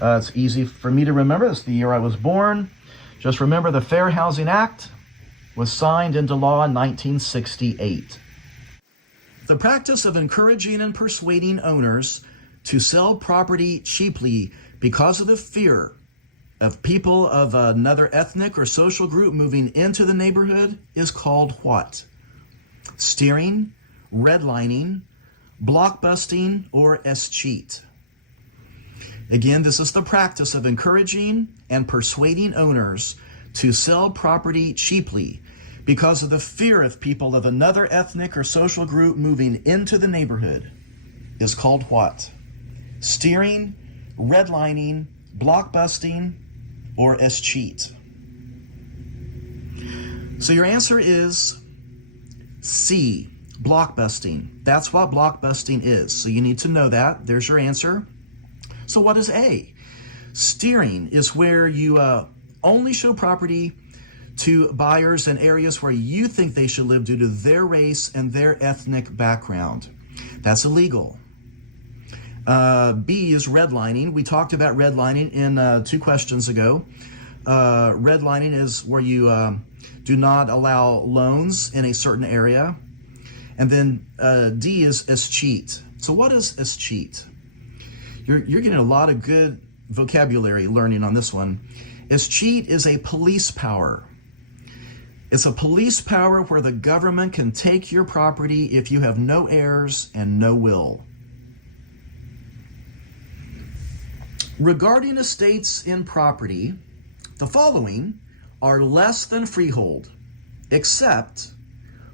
It's easy for me to remember. It's the year I was born. Just remember the Fair Housing Act was signed into law in 1968. The practice of encouraging and persuading owners to sell property cheaply because of the fear of people of another ethnic or social group moving into the neighborhood is called what? Steering, redlining, blockbusting, or escheat. Again, this is the practice of encouraging and persuading owners to sell property cheaply because of the fear of people of another ethnic or social group moving into the neighborhood is called what? Steering, redlining, blockbusting, or escheat? So your answer is C, blockbusting. That's what blockbusting is. So you need to know that. There's your answer. So what is A? Steering is where you only show property to buyers in areas where you think they should live due to their race and their ethnic background. That's illegal. B is redlining. We talked about redlining in 2 questions ago. Redlining is where you do not allow loans in a certain area. And then D is escheat. So what is escheat? You're getting a lot of good vocabulary learning on this one. Escheat is a police power. It's a police power where the government can take your property if you have no heirs and no will. Regarding estates in property, the following are less than freehold, except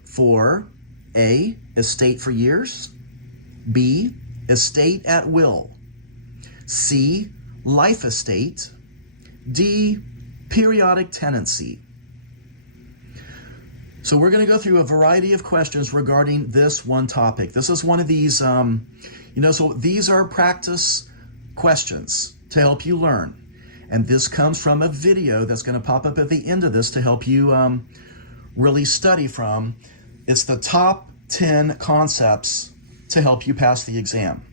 for A, estate for years, B, estate at will, C, life estate, D, periodic tenancy. So we're going to go through a variety of questions regarding this one topic. This is one of these, so these are practice questions to help you learn. And this comes from a video that's going to pop up at the end of this to help you really study from. It's the top 10 concepts to help you pass the exam.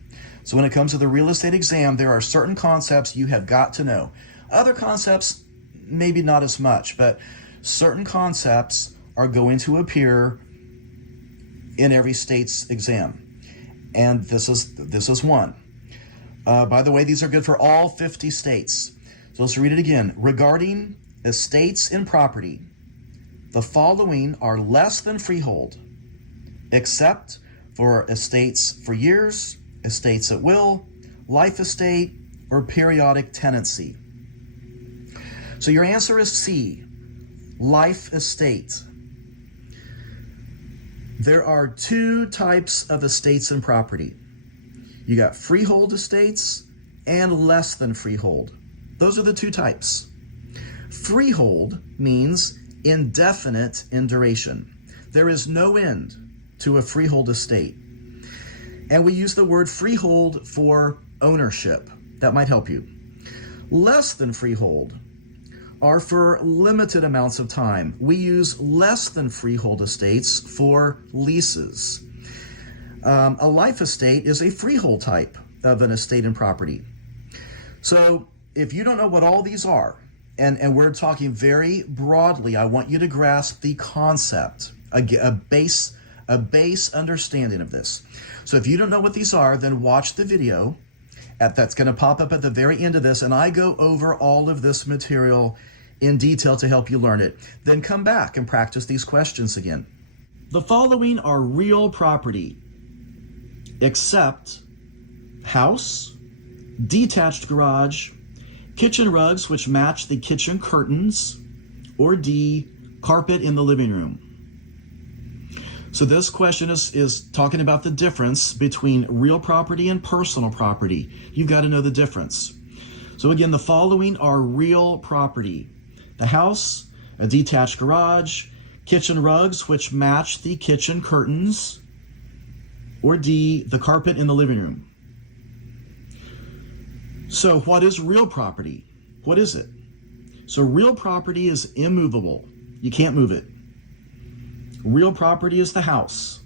So when it comes to the real estate exam, there are certain concepts you have got to know. Other concepts, maybe not as much, but certain concepts are going to appear in every state's exam. And this is one. By the way, these are good for all 50 states. So let's read it again. Regarding estates in property, the following are less than freehold, except for estates for years, estates at will, life estate, or periodic tenancy. So your answer is C, life estate. There are 2 types of estates in property. You got freehold estates and less than freehold. Those are the 2 types. Freehold means indefinite in duration. There is no end to a freehold estate. And we use the word freehold for ownership. That might help you. Less than freehold are for limited amounts of time. We use less than freehold estates for leases. A life estate is a freehold type of an estate and property. So if you don't know what all these are, and we're talking very broadly, I want you to grasp the concept, a base understanding of this. So if you don't know what these are, then watch the video that's going to pop up at the very end of this, and I go over all of this material in detail to help you learn it. Then come back and practice these questions again. The following are real property, except house, detached garage, kitchen rugs which match the kitchen curtains, or D, carpet in the living room. So this question is talking about the difference between real property and personal property. You've got to know the difference. So again, the following are real property: the house, a detached garage, kitchen rugs which match the kitchen curtains, or D, the carpet in the living room. So what is real property? What is it? So real property is immovable. You can't move it. Real property is the house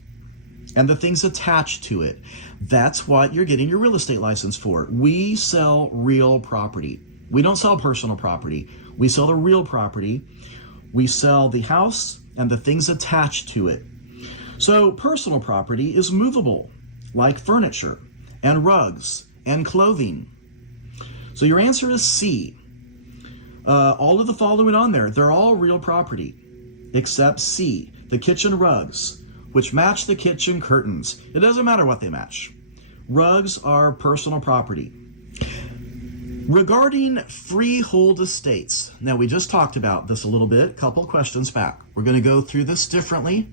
and the things attached to it. That's what you're getting your real estate license for. We sell real property. We don't sell personal property. We sell the real property. We sell the house and the things attached to it. So personal property is movable, like furniture and rugs and clothing. So your answer is C. All of the following on there, they're all real property, except C, the kitchen rugs, which match the kitchen curtains. It doesn't matter what they match. Rugs are personal property. Regarding freehold estates, now we just talked about this a little bit, a couple questions back. We're going to go through this differently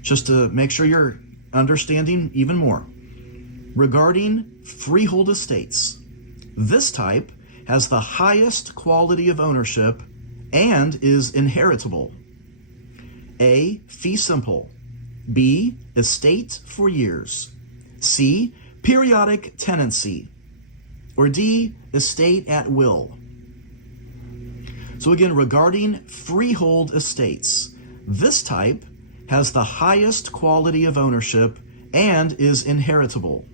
just to make sure you're understanding even more. Regarding freehold estates, this type has the highest quality of ownership and is inheritable. A, fee simple. B, estate for years. C, periodic tenancy. Or D, estate at will. So again, regarding freehold estates, this type has the highest quality of ownership and is inheritable.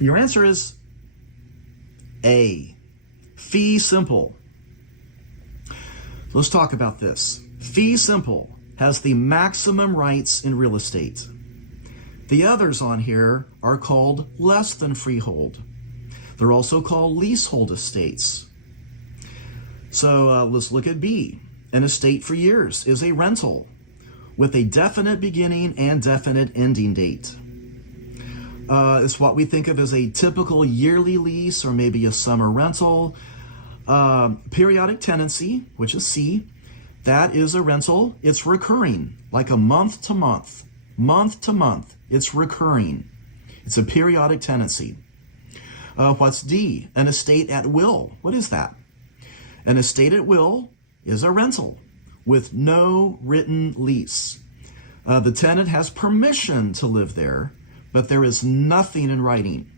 Your answer is A, fee simple. Let's talk about this. Fee simple has the maximum rights in real estate. The others on here are called less than freehold. They're also called leasehold estates. So let's look at B. An estate for years is a rental with a definite beginning and definite ending date. It's what we think of as a typical yearly lease or maybe a summer rental. Periodic tenancy, which is C, that is a rental. It's recurring, like a month to month. Month to month, it's recurring. It's a periodic tenancy. What's D? An estate at will. What is that? An estate at will is a rental with no written lease. The tenant has permission to live there, but there is nothing in writing.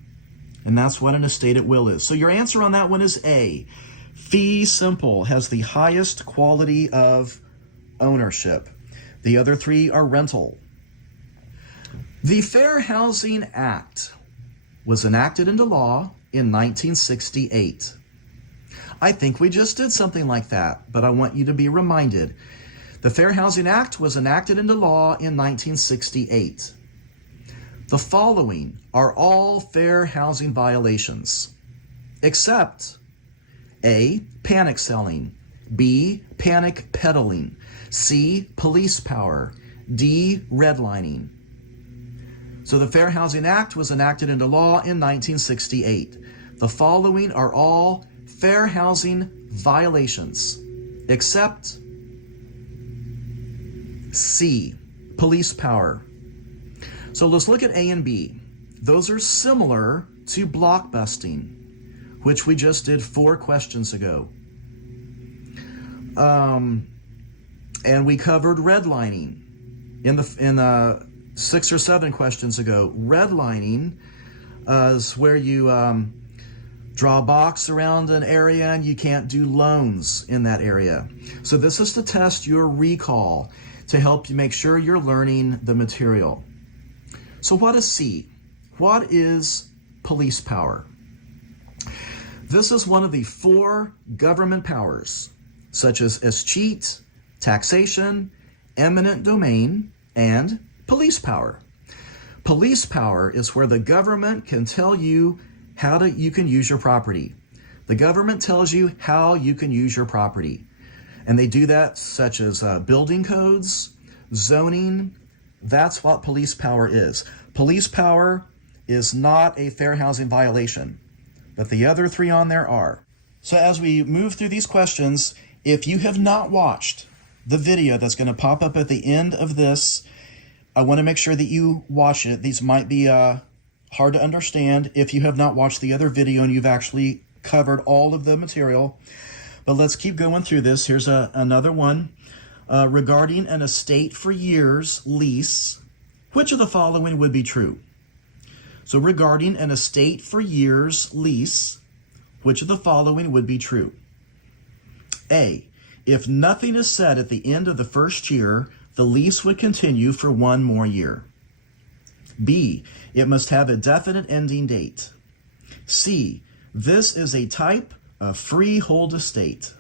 And that's what an estate at will is. So your answer on that one is A. Fee simple has the highest quality of ownership. The other three are rental. The Fair Housing Act was enacted into law in 1968. I think we just did something like that, but I want you to be reminded. The Fair Housing Act was enacted into law in 1968. The following are all fair housing violations, except A, panic selling, B, panic peddling, C, police power, D, redlining. So the Fair Housing Act was enacted into law in 1968. The following are all fair housing violations, except C, police power. So let's look at A and B. Those are similar to block busting, which we just did 4 questions ago. And we covered redlining in the 6 or 7 questions ago. Redlining is where you draw a box around an area and you can't do loans in that area. So this is to test your recall, to help you make sure you're learning the material. So what is C? What is police power? This is one of the 4 government powers, such as escheat, taxation, eminent domain, and police power. Police power is where the government can tell you you can use your property. The government tells you how you can use your property. And they do that such as building codes, zoning. That's what police power is. Police power is not a fair housing violation, but the other 3 on there are. So as we move through these questions, if you have not watched the video that's going to pop up at the end of this, I want to make sure that you watch it. These might be hard to understand if you have not watched the other video and you've actually covered all of the material. But let's keep going through this. Here's another one. Regarding an estate for years lease, which of the following would be true? So regarding an estate for years lease, which of the following would be true? A, if nothing is said at the end of the first year, the lease would continue for 1 more year. B, it must have a definite ending date. C, this is a type of freehold estate.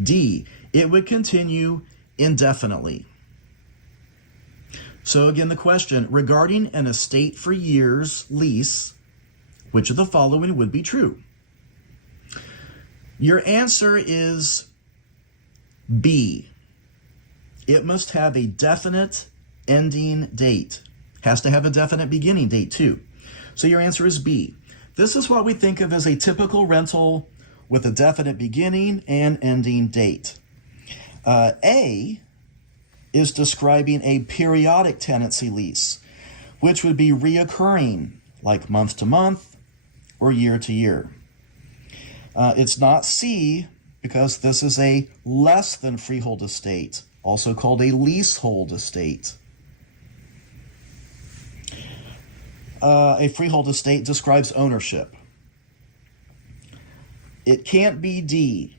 D, it would continue indefinitely. So again, the question, regarding an estate for years lease, which of the following would be true? Your answer is B. It must have a definite ending date. Has to have a definite beginning date too. So your answer is B. This is what we think of as a typical rental with a definite beginning and ending date. A is describing a periodic tenancy lease, which would be reoccurring, like month to month or year to year. It's not C because this is a less than freehold estate, also called a leasehold estate. A freehold estate describes ownership. It can't be D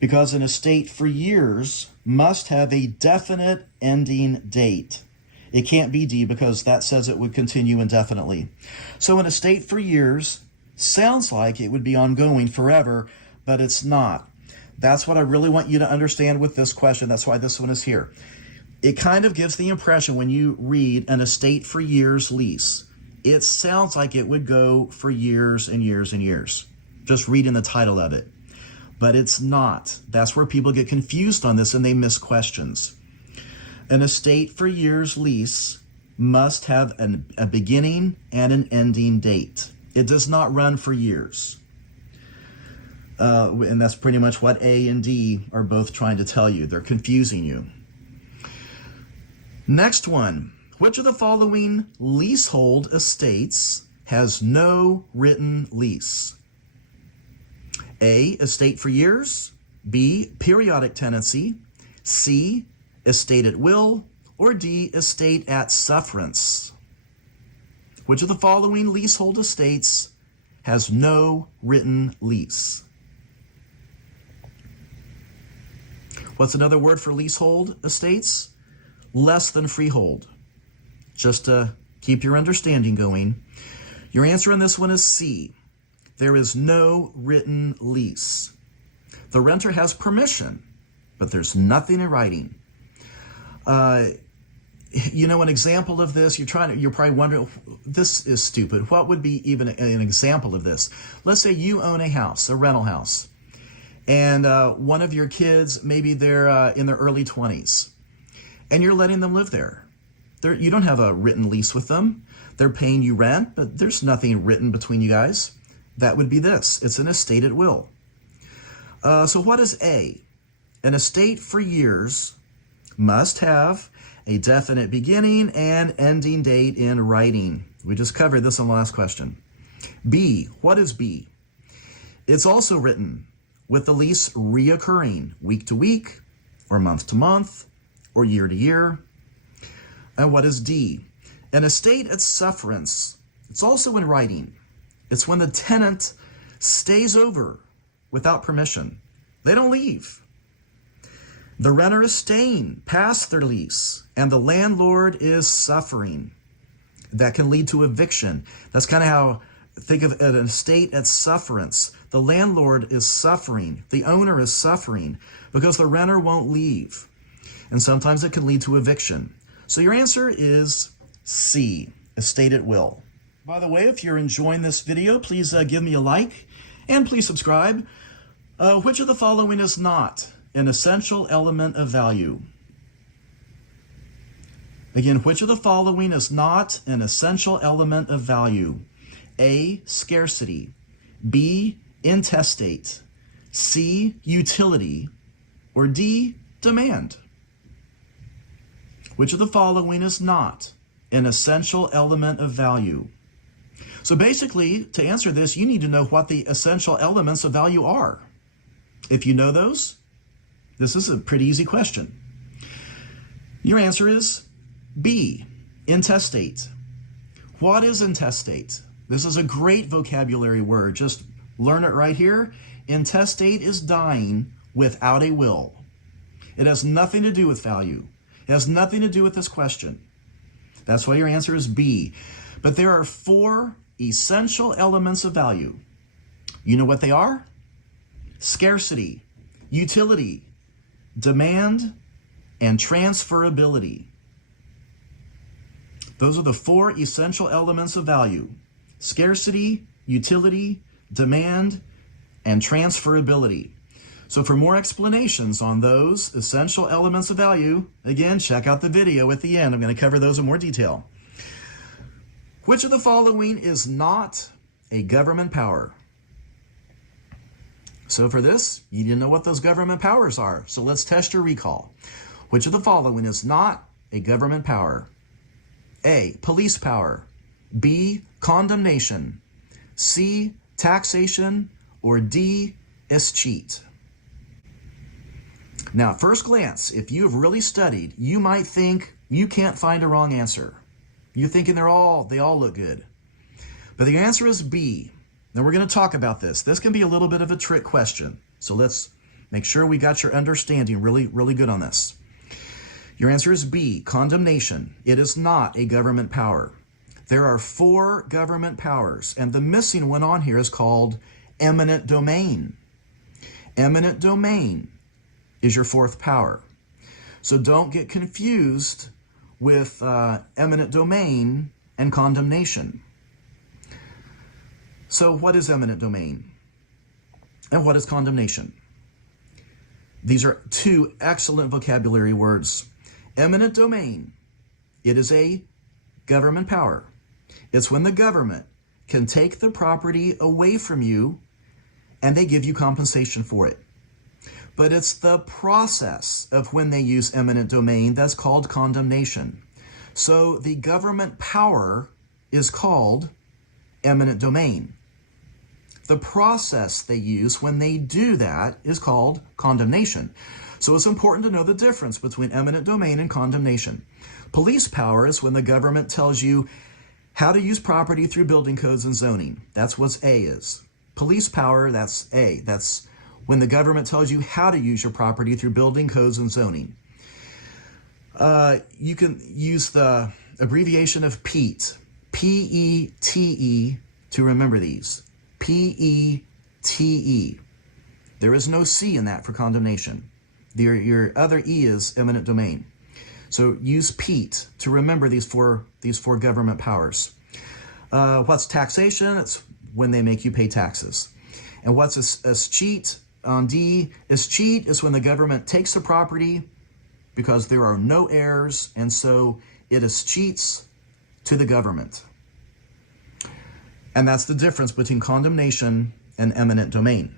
because an estate for years must have a definite ending date. It can't be D because that says it would continue indefinitely. So an estate for years sounds like it would be ongoing forever, but it's not. That's what I really want you to understand with this question. That's why this one is here. It kind of gives the impression when you read an estate for years lease, it sounds like it would go for years and years and years, just reading the title of it. But it's not. That's where people get confused on this and they miss questions. An estate for years lease must have a beginning and an ending date. It does not run for years. And that's pretty much what A and D are both trying to tell you. They're confusing you. Next one. Which of the following leasehold estates has no written lease? A, estate for years. B, periodic tenancy. C, estate at will. Or D, estate at sufferance. Which of the following leasehold estates has no written lease? What's another word for leasehold estates? Less than freehold. Just to keep your understanding going. Your answer on this one is C. There is no written lease. The renter has permission, but there's nothing in writing. An example of this, you're probably wondering, this is stupid. What would be even an example of this? Let's say you own a house, a rental house, and one of your kids, maybe they're in their early 20s, and you're letting them live there. You don't have a written lease with them. They're paying you rent, but there's nothing written between you guys. That would be this. It's an estate at will. So what is A? An estate for years must have a definite beginning and ending date in writing. We just covered this on the last question. B, what is B? It's also written with the lease reoccurring week to week or month to month or year to year. And what is D? An estate at sufferance. It's also in writing. It's when the tenant stays over without permission. They don't leave. The renter is staying past their lease, and the landlord is suffering. That can lead to eviction. That's kind of how, think of an estate at sufferance. The landlord is suffering. The owner is suffering because the renter won't leave. And sometimes it can lead to eviction. So your answer is C, estate at will. By the way, if you're enjoying this video, please give me a like and please subscribe. Which of the following is not an essential element of value? Again, which of the following is not an essential element of value? A, scarcity. B, intestate. C, utility. Or D, demand. Which of the following is not an essential element of value? So basically, to answer this, you need to know what the essential elements of value are. If you know those, this is a pretty easy question. Your answer is B, intestate. What is intestate? This is a great vocabulary word. Just learn it right here. Intestate is dying without a will. It has nothing to do with value. It has nothing to do with this question. That's why your answer is B. But there are 4 essential elements of value. You know what they are? Scarcity, utility, demand, and transferability. Those are the 4 essential elements of value. Scarcity, utility, demand, and transferability. So for more explanations on those essential elements of value, again, check out the video at the end. I'm going to cover those in more detail. Which of the following is not a government power. So for this, you didn't know what those government powers are. So let's test your recall. Which of the following is not a government power? A, police power. B, condemnation. C, taxation. Or D, escheat. Now, at first glance, if you have really studied, you might think you can't find a wrong answer. You're thinking they all look good. But the answer is B. Now we're going to talk about this. This can be a little bit of a trick question. So let's make sure we got your understanding really, really good on this. Your answer is B, condemnation. It is not a government power. There are 4 government powers, and the missing one on here is called eminent domain. Eminent domain is your 4th power. So don't get confused with eminent domain and condemnation. So what is eminent domain? And what is condemnation? These are 2 excellent vocabulary words. Eminent domain, it is a government power. It's when the government can take the property away from you and they give you compensation for it. But it's the process of when they use eminent domain that's called condemnation. So the government power is called eminent domain. The process they use when they do that is called condemnation. So it's important to know the difference between eminent domain and condemnation. Police power is when the government tells you how to use property through building codes and zoning. That's what A is. Police power, that's A. That's when the government tells you how to use your property through building codes and zoning. You can use the abbreviation of PETE, P-E-T-E, to remember these. P-E-T-E. There is no C in that for condemnation. Your other E is eminent domain. So use PETE to remember these four government powers. What's taxation? It's when they make you pay taxes. And what's escheat on D? Escheat is when the government takes the property because there are no heirs, and so it escheats to the government. And that's the difference between condemnation and eminent domain.